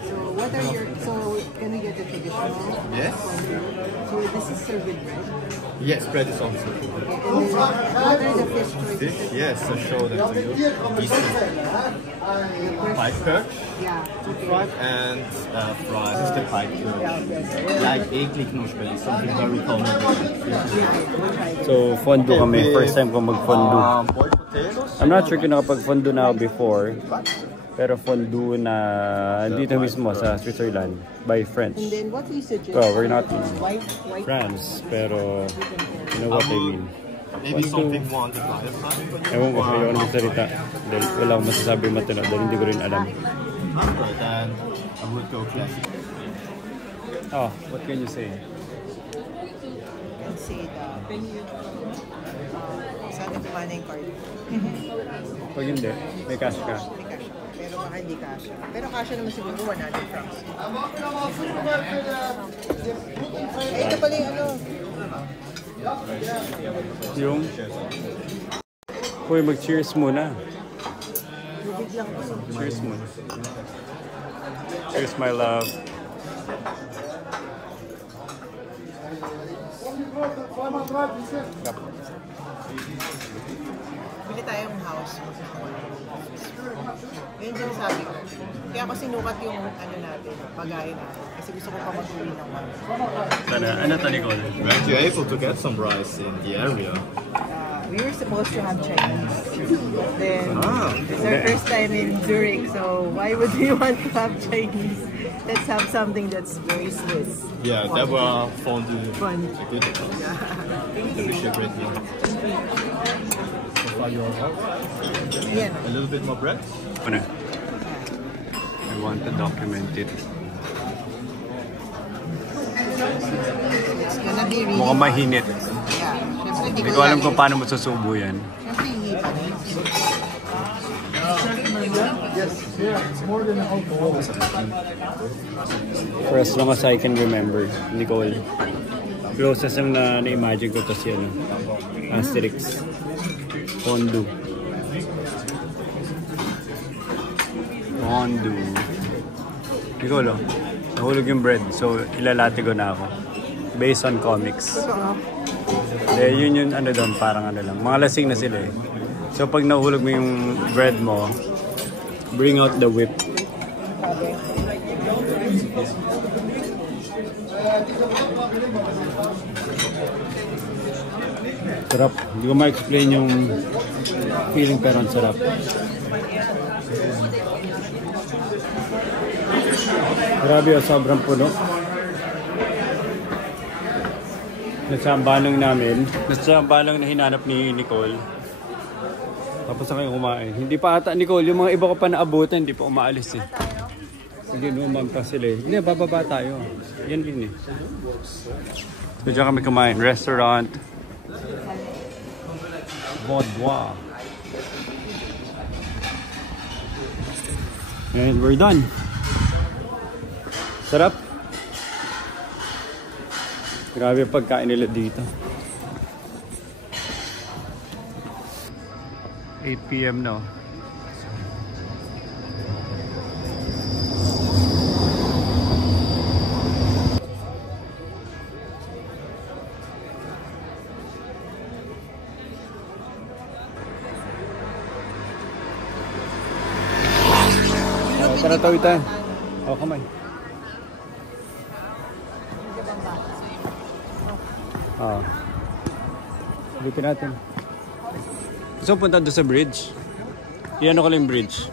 So what are your, so can we get the traditional? Yes? So this is served with bread. Yes, bread is also. And then what are the fish choices? Fish? Yes, I'll show them to you. These two. Pike perch, Yeah. fried, and fried. This is the pike perch. Like egg knorspel, something very common. So, fondue kami. First time ko mag-fondue. Boiled potatoes. I'm not sure kung nakapag-fondue na ako before. Pero fondue na dito mismo sa Switzerland by French. And then what we suggest? Well, we're not in White France, pero you know what I mean. Maybe something more on the drier side. Ewan ko, ayaw na magsalita. Dahil wala akong masasabi matino, dahil hindi ko rin alam. Then I would go classic. Oh, what can you say? Let's say sana kumain na yung card. Pag hindi, may cash ka. May cash. Pero baka hindi kasha. Pero kasha naman siguro 100 francs. Ay, ito pala yung ano. Yung... Uy, mag-cheers muna. Lubig lang ko. Cheers muna. Cheers, my love. Bili tayong house. Yun yung sabi ko. Kaya ako sinukat yung ano natin, pag-ain natin. Kasi gusto ko pa mag-uwi ng one. Sana, ano to, Nicole? Weren't you able to get some rice in the area? We were supposed to have Chinese. But then, Ah. it's our first time in Zurich, so why would we want to have Chinese? Let's have something that's very Swiss. Yeah, that were fondue. Fun. Good. I wish you a great meal. So far you're all right. Yan. A little bit more bread? Ano? I want to document it. It's gonna be really Mukhang mahinit. Yeah. Siyempre, Hindi ko alam kung paano masusubo yan. Siyempre, hindi pa rin. For as long as I can remember, Nicole. Closest lang na na-imagine ko to si ano, Asterix. Fondue. Fondue. Nicole, oh, nahulog yung bread. So, ilalati ko na ako. Based on comics. Yun yung ano doon, parang ano lang. Mga lasing na sila eh. So, pag nahulog mo yung bread mo, bring out the whip. Sarap. Hindi ko ma-explain yung feeling pero ang sarap. Grabe oh, sobrang puno. Nasa balong namin. Nasa balong na hinanap ni Nicole. Tapos na kayo kumain. Hindi pa ata, Nicole, yung mga iba ko pa naabutan, hindi pa umaalis eh. Hindi lumang pa sila eh. Hindi, bababa tayo. Yan din eh. So dyan kami kumain. Restaurant. Boudoir. And we're done. Sarap. Grabe yung pagkain nila dito. 8 PM no. Tara tawid tayo. Oh, kamay. Ulitin natin. Gusto mo punta doon sa bridge? Iyan ko lang yung bridge.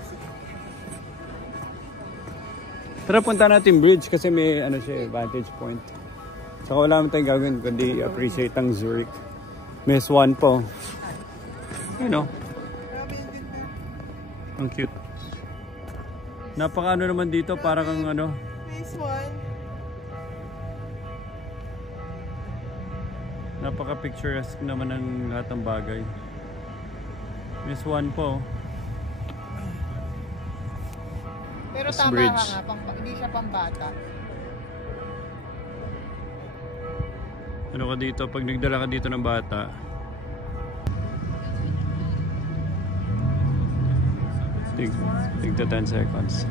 Tara punta natin bridge kasi may ano siya, vantage point. Saka wala naman tayong gagawin kundi appreciate ang Zurich. May swan po. You know. Ang cute. Napaka ano naman dito, para kang ano. Nice one. Napaka picturesque naman ng lahat ng bagay. Miss One po. Pero This tama bridge. ka nga, hindi siya pambata. Ano ka dito, pag nagdala ka dito ng bata, tig 10 seconds.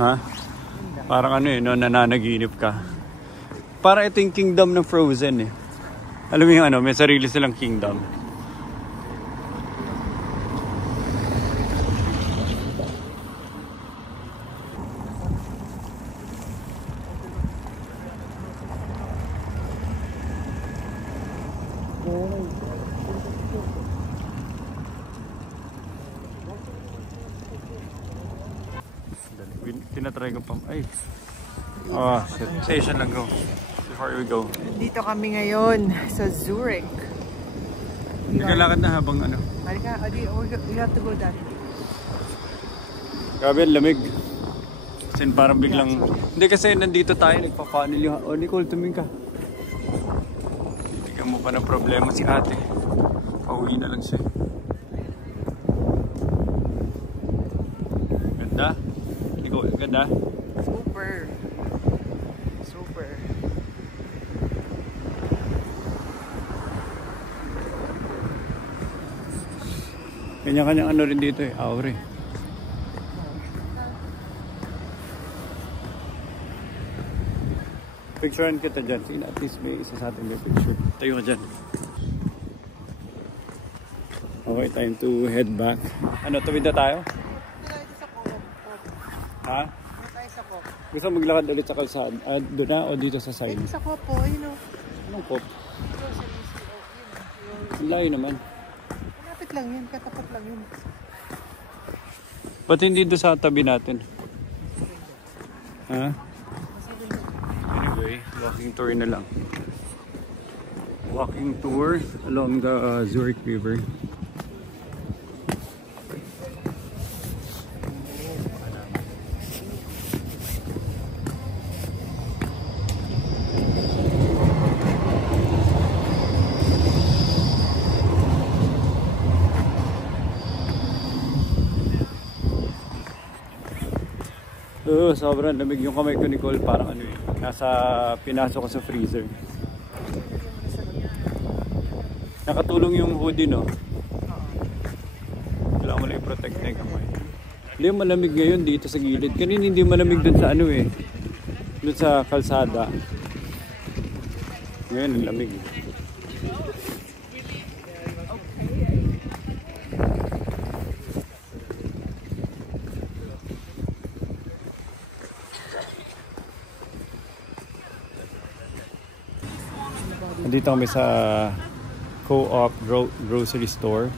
Ha? Parang ano eh, no, nananaginip ka. Para ito yung kingdom ng Frozen eh. Alam mo yung ano, may sarili silang kingdom. Tinatry ko pa. Ay. Oh, shit. Station lang go. Before we go. Dito kami ngayon sa Zurich. Naglalakad na habang ano. Halika, you have to go that. Grabe, lamig. Kasi parang biglang... Hindi kasi nandito tayo, nagpa-funnel yung... Oh, Nicole, tuming ka. Bigyan mo pa ng problema si ate. Pauwi na lang siya. Ganda. Nicole, ganda. Super. Super. Kanya-kanyang ano rin dito eh, aure. Picturean kita dyan. Sige na, at least may isa sa atin may picture. Tayo ka dyan. Okay, time to head back. Ano, tuwid na tayo? Ha? Gusto maglakad ulit sa kalsada? Doon na o dito sa side? Sa Kopo, yun o. Anong Kop? Ang layo naman. Malapit lang yun, katapat lang yun. Ba't hindi doon sa tabi natin? Ha? Anyway, walking tour na lang. Walking tour along the Zurich River. Sobrang lamig yung kamay ko, Nicole. Parang ano eh. Pinasok ko sa freezer. Nakatulong yung hoodie, no? Kailangan mo lang i-protect na yung kamay. Hindi malamig ngayon dito sa gilid. Kanina hindi malamig dun sa ano eh. Dun sa kalsada. Ngayon ang lamig. Dito kami sa Co-op grocery store.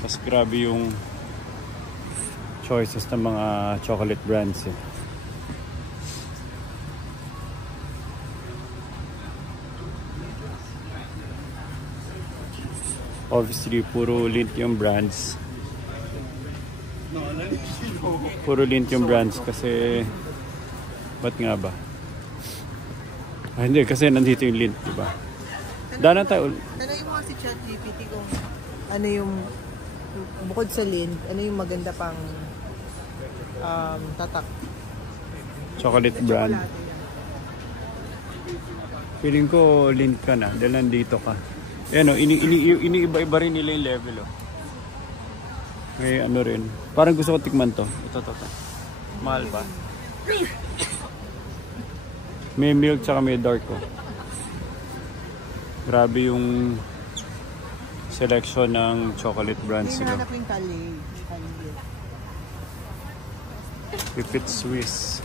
Mas grabe yung choices ng mga chocolate brands eh. Obviously puro Lindt yung brands. Puro Lindt yung brands kasi ba't nga ba? Hindi, kasi nandito yung Lindt, diba? Dana tayo. Tanongin mo si ChatGPT kung ano yung, bukod sa Lindt, ano yung maganda pang tatak. Chocolate brand. Feeling ko Lindt ka na, dahil nandito ka. Ayan o, iniiba-iba rin nila yung level o. May ano rin. Parang gusto ko tikman to. Ito. Mahal pa. May milk tsaka may dark ko. Grabe yung selection ng chocolate brands nila. Hinahanap yung Kali. Pipit Swiss.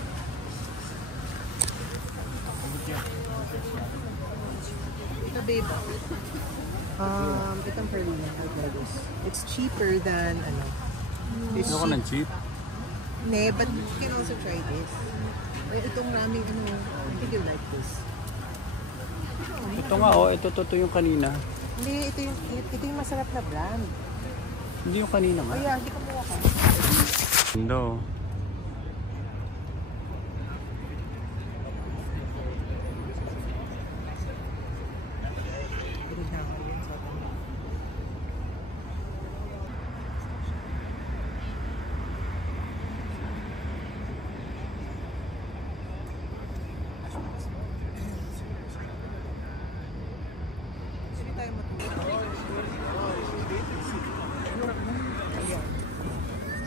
Ito babe. Itong Perlina. It's cheaper than ano. Ano ka ng cheap? Ne, but you can also try this. Itong raming ano, I think you like this. Ito nga oh, ito yung kanina. Hindi, ito yung masarap na brand. Hindi yung kanina nga. Kaya, hindi ka mukha ka. No.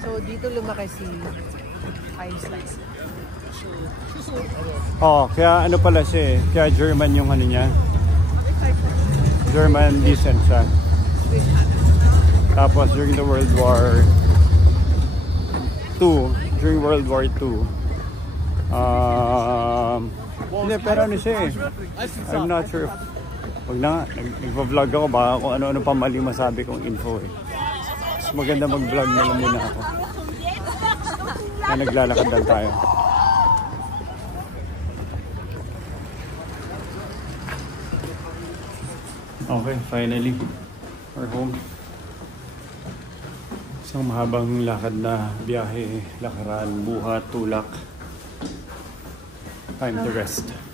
So, dito lumaki si Heinz. Oh, kaya ano pala siya eh. Kaya German yung ano niya. German descent siya. Tapos during the World War II, hindi, pero ano siya eh. I'm not sure. Wag na nga, nag-vlog ako, baka kung ano-ano pa mali masabi kong info eh. Mas maganda mag-vlog na lang muna ako. na naglalakad lang tayo. Okay, finally, we're home. Isang mahabang lakad na biyahe, lakaran, buhat, tulak. Time to rest.